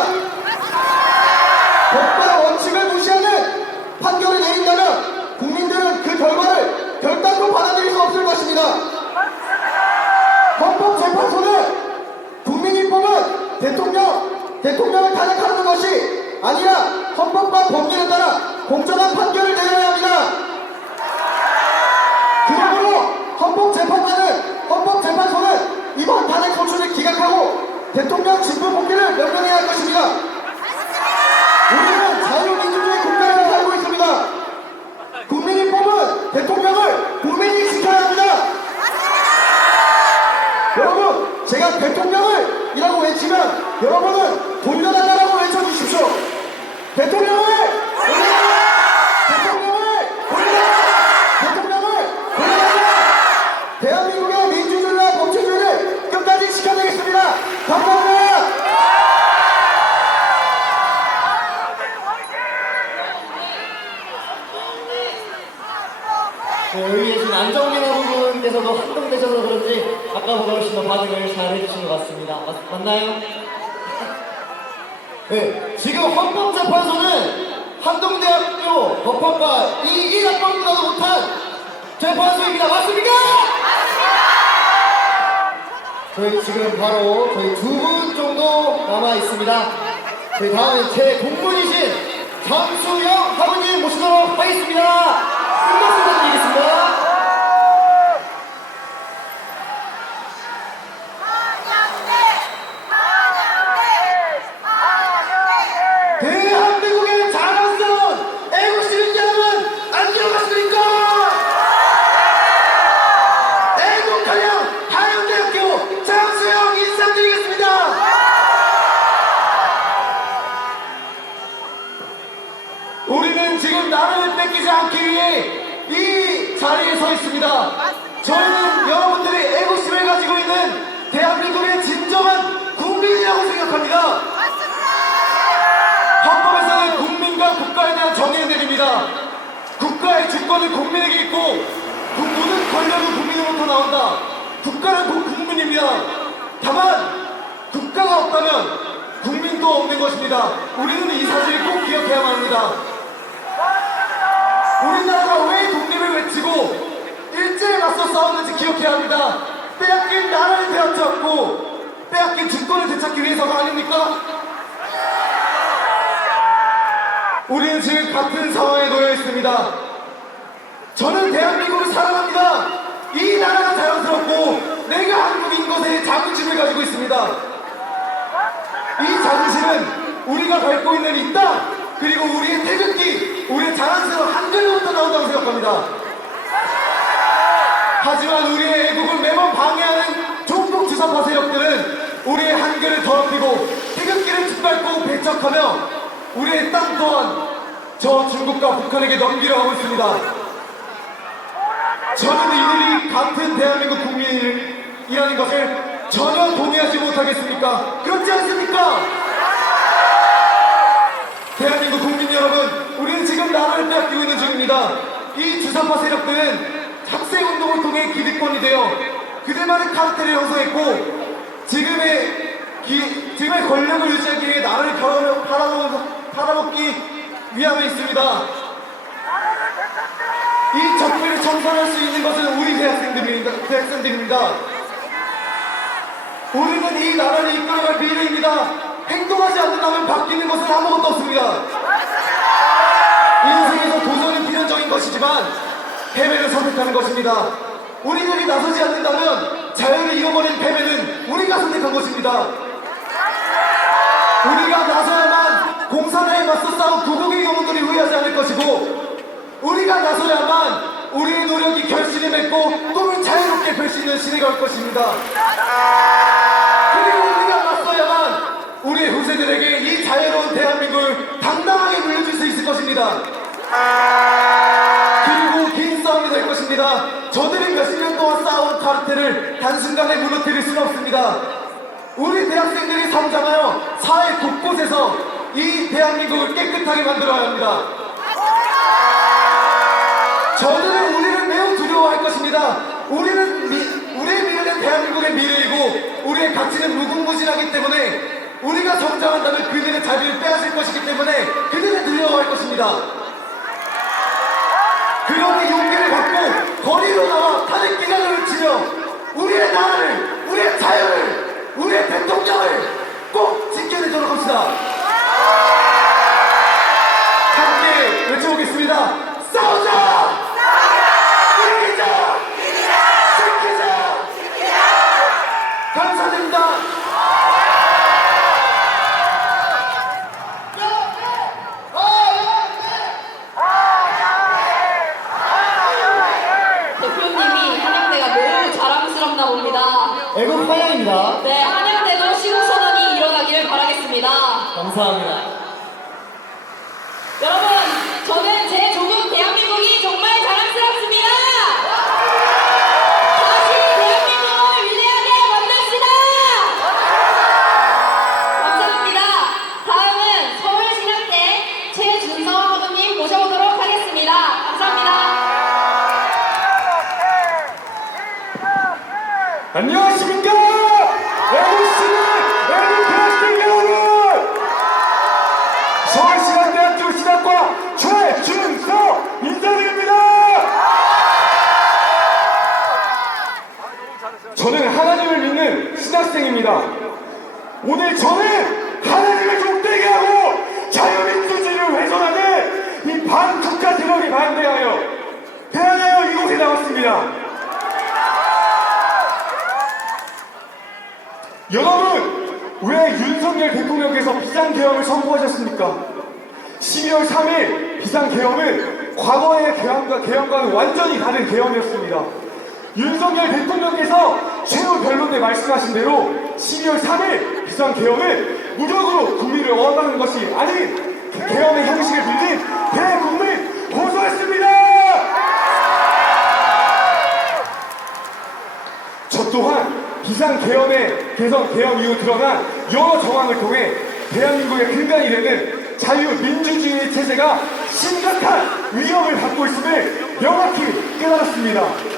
법과 원칙을 무시하는 판결을 내린다면 국민들은 그 결과를 결단코 받아들일 수 없을 것입니다. 헌법재판소는 국민이 뽑은 대통령을 탄핵하는 것이 아니라 헌법과 법률에 따라 공정한 판결을 내려야 합니다. 그러므로 헌법재판소는 이번 탄핵 소추를 기각하고 대통령 직무 복귀를 명령해야 할 것입니다. 우리는 자유민주주의 국가에서 살고 있습니다. 국민이 뽑은 대통령을 국민이 지켜야 합니다. 여러분, 제가 대통령을 이라고 외치면 여러분은 돌려달라고 외쳐주십시오. 대통령을 돌려달라! 대통령을 돌려달라! 대통령을 돌려달라! 대한민국의 민주주의와 법치주의를 끝까지 지켜내겠습니다. 감사합니다. 여기 계신 안정민 후보님께서도 한동되셔서 그런지 아까보다 훨씬 더 반응을 잘 해주신 것 같습니다. 맞나요? 네, 지금 헌법재판소는 한동대학교 법학과 이 1학번보다도 못한 재판소입니다. 맞습니까? 저희 지금 바로 저희 2분 정도 남아 있습니다. 저희 다음은 제 동문이신 장수영 학우님 모시도록 하겠습니다. 큰 박수 부탁드리겠습니다. 대한민국의 자랑스러운 애국시민 여러분 안녕하십니까? 애국한양 한양대학교 장수영 인사드리겠습니다. 우리는 지금 나라를 뺏기지 않기 위해 이 자리에 서 있습니다. 저희는 여러분들이 애국심을 가지고 있는 대한민국의 진정한 국민이라고 생각합니다. 헌법에서는 국민과 국가에 대한 정의를 내립니다. 국가의 주권은 국민에게 있고 모든 권력은 국민으로부터 나온다. 국가는 곧 국민입니다. 다만 국가가 없다면 국민도 없는 것입니다. 우리는 이 사실을 꼭 기억해야만 합니다. 우리나라가 왜 독립을 외치고 일제에 맞서 싸웠는지 기억해야 합니다. 빼앗긴 나라를 되찾고 빼앗긴 주권을 되찾기 위해서가 아닙니까? 우리는 지금 같은 상황에 놓여 있습니다. 저는 대한민국을 사랑합니다. 이 나라가 자연스럽고 내가 한국인 것에 자긍심을 가지고 있습니다. 이 자긍심은 우리가 밟고 있는 이 땅, 그리고 우리의 태극기, 우리의 자랑스러운 한글로부터 나온다고 생각합니다. 하지만 우리의 애국을 매번 방해하는 종북 주사파 세력들은 우리의 한글을 더럽히고 태극기를 짓밟고 배척하며 우리의 땅 또한 저 중국과 북한에게 넘기려 하고 있습니다. 저는 이들이 같은 대한민국 국민이라는 것을 전혀 동의하지 못하겠습니까? 그렇지 않습니까? 대한민국 국민 여러분, 우리는 지금 나라를 빼앗기고 있는 중입니다. 이 주사파 세력들은 학생운동을 통해 기득권이 되어 그들만의 카르텔을 형성했고 지금의 권력을 유지하기 위해 나라를 팔아먹기 위함에 있습니다. 이 적폐를 청산할 수 있는 것은 우리 대학생들입니다. 우리는 이 나라를 이끌어갈 미래입니다. 행동하지 않는다면 바뀌는 것은 아무것도 없습니다. 인생에서 도전은 필연적인 것이지만 패배를 선택하는 것입니다. 우리들이 나서지 않는다면 자유를 잃어버린 패배는 우리가 선택한 것입니다. 우리가 나서야만 공산화에 맞서 싸운 구국의 영웅들이 후회하지 않을 것이고 우리가 나서야만 우리의 노력이 결실을 맺고 꿈을 자유롭게 펼 수 있는 시대가 올 것입니다. 그리고 우리가 맞서야만 우리의 후세들에게 이 자유로운 대한민국을 당당하게 물려줄 수 있을 것입니다. 그리고 긴 싸움이 될 것입니다. 저들이 몇십 년 동안 쌓아온 카르텔을 단순간에 무너뜨릴 수는 없습니다. 우리 대학생들이 성장하여 사회 곳곳에서 이 대한민국을 깨끗하게 만들어야 합니다. 저들은 우리를 매우 두려워할 것입니다. 우리의 미래는 대한민국의 미래이고 우리의 가치는 무궁무진하기 때문에 우리가 성장한다면 그들의 자유를 빼앗을 것이기 때문에 그들은 두려워할 것입니다. 그러니 용기를 갖고 거리로 나와 탄핵 기간을 외치며 우리의 나라를, 우리의 자유를, 우리의 대통령을 꼭 지켜내도록 합시다. 함께 외쳐보겠습니다. 싸우자! 이기자! 지키자! 감사드립니다. 대표님이 한양대가 매우 자랑스럽나 봅니다. 애국 환영입니다. 네, 한양대도 시국선언이 일어나기를 바라겠습니다. 감사합니다. 여러분, 저는 제 조국 대한민국이 정말 자랑스럽습니다. 다시 대한민국을 위대하게 만듭시다. 감사합니다. 다음은 서울신학대 최준서 학우님 모셔보도록 하겠습니다. 감사합니다. 안녕하십니까? 애국시민, 애국대학생 여러분! 서울신학대학교 신학과 최준서 인사드립니다! 저는 하나님을 하나님을 믿는 신학생입니다. 오늘 저는 하나님을 족되게 하고 자유민주주의를 훼손하는 이 반국가 세력에 반대하여 대한하여 이곳에 나왔습니다. 여러분, 왜 윤석열 대통령께서 비상계엄을 선포하셨습니까? 12월 3일 비상계엄은 과거의 계엄과는 완전히 다른 계엄이었습니다. 윤석열 대통령께서 최후 변론 때 말씀하신 대로 12월 3일 비상계엄은 무력으로 국민을 억압하는 것이 아닌 계엄의 형식을 빌린 대국민 고소했습니다. 저 또한 비상계엄의 계엄 이후 드러난 여러 정황을 통해 대한민국의 근간이 되는 자유민주주의 체제가 심각한 위협을 받고 있음을 명확히 깨달았습니다.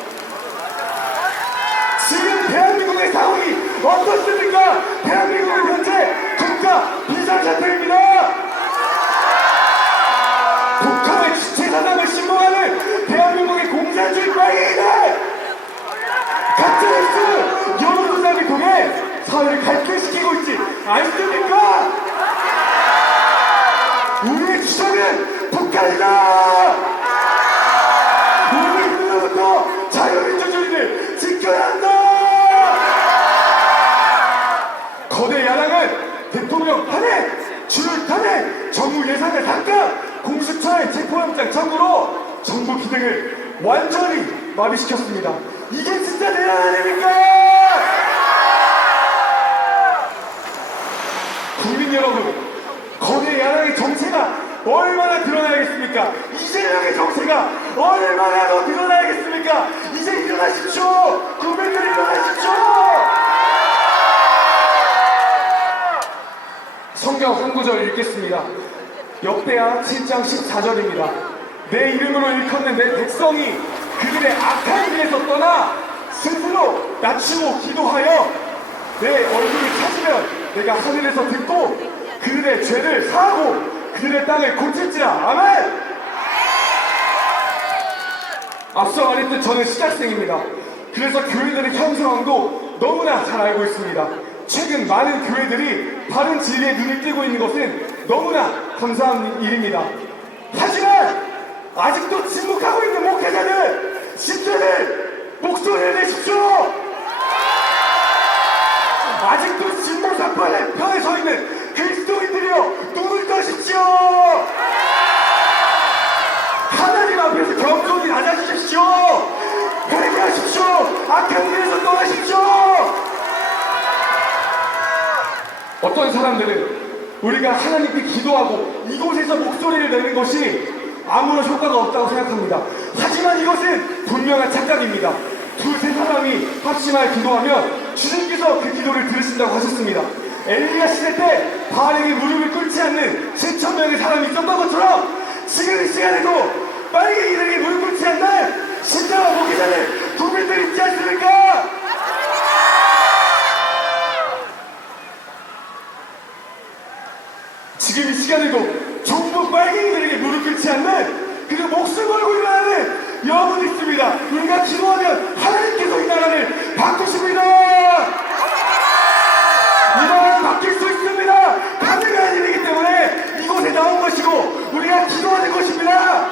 지금 대한민국의 상황이 어떻습니까? 대한민국은 현재 국가 비상사태입니다. 북한의 주체사상을 신봉하는 대한민국의 공산주의 빨갱이들 가짜뉴스 여론조사를 통해 사회를 갈등시키고 있지 않습니까? 우리의 주장은 북한이다! 우리 이후부터 자유민주주의를 지켜야 한다! 거대 야당은 대통령 탄핵, 주를 탄핵, 정부 예산을 삭감, 공수처의 체포영장 청구로 정부 기능을 완전히 마비시켰습니다. 이게 진짜 대안 아닙니까? 국민 여러분, 거대 야당의 정체가 얼마나 드러나야겠습니까? 이재명의 정체가 얼마나 더 드러나야겠습니까? 이제 일어나십시오! 국민들 일어나십시오! 성경 한 구절 읽겠습니다. 역대하 7장 14절입니다. 내 이름으로 일컫는 내 백성이 그들의 악한 길에서 떠나 스스로 낮추고 기도하여 내 얼굴을 찾으면 내가 하늘에서 듣고 그들의 죄를 사하고 그들의 땅을 고칠지라. 아멘! 앞서 말했듯 저는 신학생입니다. 그래서 교회들의 현 상황도 너무나 잘 알고 있습니다. 최근 많은 교회들이 바른 진리에 눈을 뜨고 있는 것은 너무나 감사한 일입니다. 하지만 아직도 침묵하고 있는 목회자들, 신자들 목소리를 내십시오. 아직도 진보사판의 편에 서 있는 그리스도인들이여 눈을 떠십시오. 하나님 앞에서 겸손히 낮아지십시오. 회개하십시오. 악한 길에서 떠나십시오. 어떤 사람들은 우리가 하나님께 기도하고 이곳에서 목소리를 내는 것이 아무런 효과가 없다고 생각합니다. 하지만 이것은 분명한 착각입니다. 두세 사람이 합심하여 기도하면 주님께서 그 기도를 들으신다고 하셨습니다. 엘리야 시대 때 바알에게 무릎을 꿇지 않는 7,000명의 사람이 있었던 것처럼 지금 이 시간에도 빨갱이들에게 무릎 꿇지 않는 신자와 목회자들 국민들 있지 않습니까? 지금 이 시간에도 정부 빨갱이들에게 무릎 꿇지 않는 그리고 목숨 걸고 일어나는 여러분이 있습니다. 우리가 기도하면 하나님께서 이 나라를 바꾸십니다. 이 나라를 바뀔 수 있습니다. 가능한 일이기 때문에 이곳에 나온 것이고 우리가 기도하는 것입니다.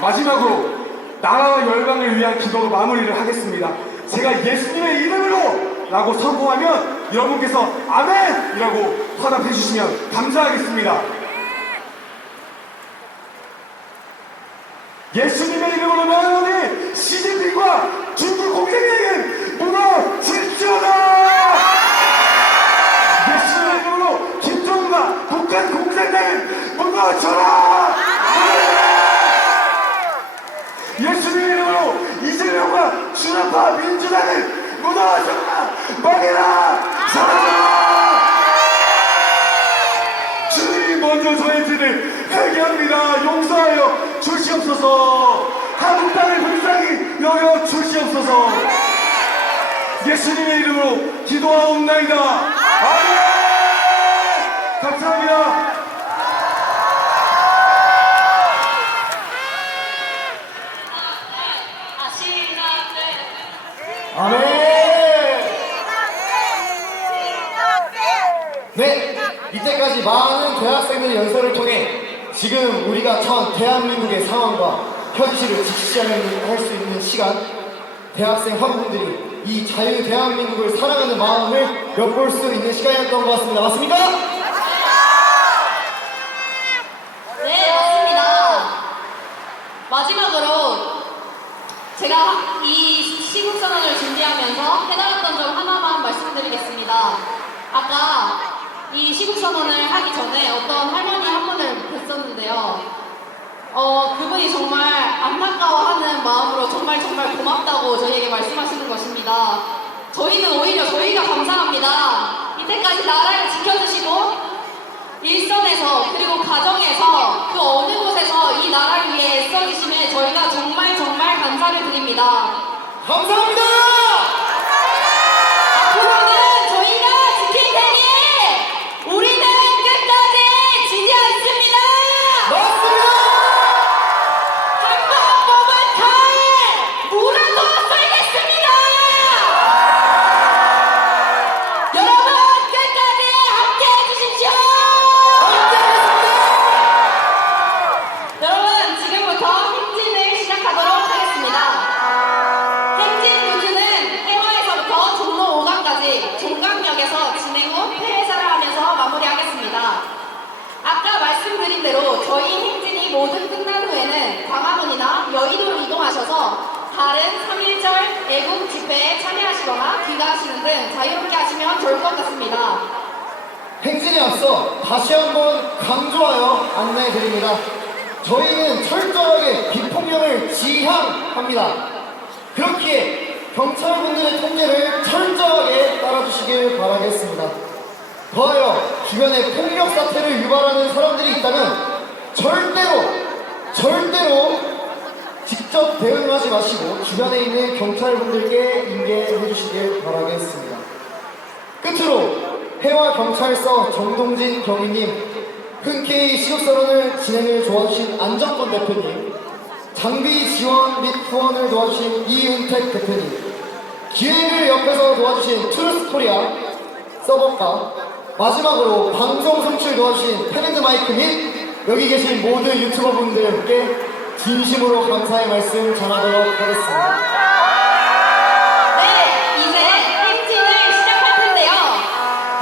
마지막으로 나라와 열방을 위한 기도로 마무리를 하겠습니다. 제가 예수님의 이름으로 라고 선포하면 여러분께서 아멘! 이라고 화답해 주시면 감사하겠습니다. 예수님의 이름으로 나아오니 시진핑과 중국 공장장은 무너질지어다! 예수님의 이름으로 김정은과 북한 공장장은 무너져라! 예수님의 이름으로 이재명과 주나파 민주당은 무너져라! 망해라! 사라져라! 주님이 먼저 저의 죄를 회개합니다. 용서하여 주시옵소서. 한국 땅을 불쌍히 여겨 주시옵소서. 예수님의 이름으로 기도하옵나이다. 아멘. 감사합니다. 아멘. 네, 이때까지 많은 대학생들 연설을 통해 지금 우리가 처한 대한민국의 상황과 현실을 직시할 수 있는 시간, 대학생 학우분들이 이 자유 대한민국을 사랑하는 마음을 엿볼 수 있는 시간이었던 것 같습니다. 맞습니까? 네, 맞습니다. 마지막으로 제가 이 시국선언을 준비하면서 깨달았던 점 하나만 말씀드리겠습니다. 아까 이 시국선언을 하기 전에 어떤 할머니 한 분을 뵀었는데요. 그분이 정말 안타까워하는 마음으로 정말 고맙다고 저희에게 말씀하시는 것입니다. 저희는 오히려 저희가 감사합니다. 이때까지 나라를 지켜주시고 일선에서 그리고 가정에서 그 어느 곳에서 이 나라를 위해 애써주심에 저희가 정말 감사를 드립니다. 감사합니다! 앞으로는 저희가 지킬 테니 우리는 끝까지 지지 않습니다. 맞습니다! 한번 뽑은 칼 물어도 쏠겠습니다. 여러분 끝까지 함께해 주십시오. 여러분 지금부터 행진을 시작하도록 하겠습니다. 행진 루트는 해화에서부터 종로 5강까지 종강역에서 진행 후 폐회사를 하면서 마무리하겠습니다. 아까 말씀드린 대로 저희 행진이 모두 끝난 후에는 광화문이나 여의도로 이동하셔서 다른 3.1절 애국 집회에 참여하시거나 귀가하시는 등 자유롭게 하시면 좋을 것 같습니다. 행진에 앞서 다시 한번 강조하여 안내해드립니다. 저희는 철저하게 비폭력을 지향합니다. 그렇기에 경찰분들의 통제를 철저하게 따라주시길 바라겠습니다. 더하여 주변에 폭력 사태를 유발하는 사람들이 있다면 절대로 직접 대응하지 마시고 주변에 있는 경찰분들께 인계해 주시길 바라겠습니다. 끝으로 해화경찰서 정동진 경위님, 흔쾌히 시국선언을 진행을 도와주신 안정권 대표님, 장비 지원 및 후원을 도와주신 이은택 대표님, 기획을 옆에서 도와주신 트루스코리아 서버카, 마지막으로 방송 송출 도와주신 펜앤드마이크 및 여기 계신 모든 유튜버 분들께 진심으로 감사의 말씀 전하도록 하겠습니다. 네, 이제 행진을 시작할 텐데요.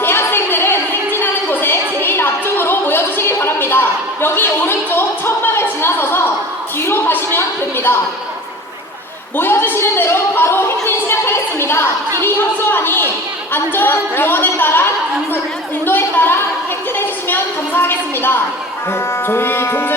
대학생들은 행진하는 곳에 제일 앞쪽으로 모여주시길 바랍니다. 여기 오른쪽 천막을 지나서서 뒤로 가시면 됩니다. 모여주시는 대로 바로 행진 시작하겠습니다. 길이 협소하니 안전요원에 따라 인도에 따라 행진해 주시면 감사하겠습니다. 네, 저희 통제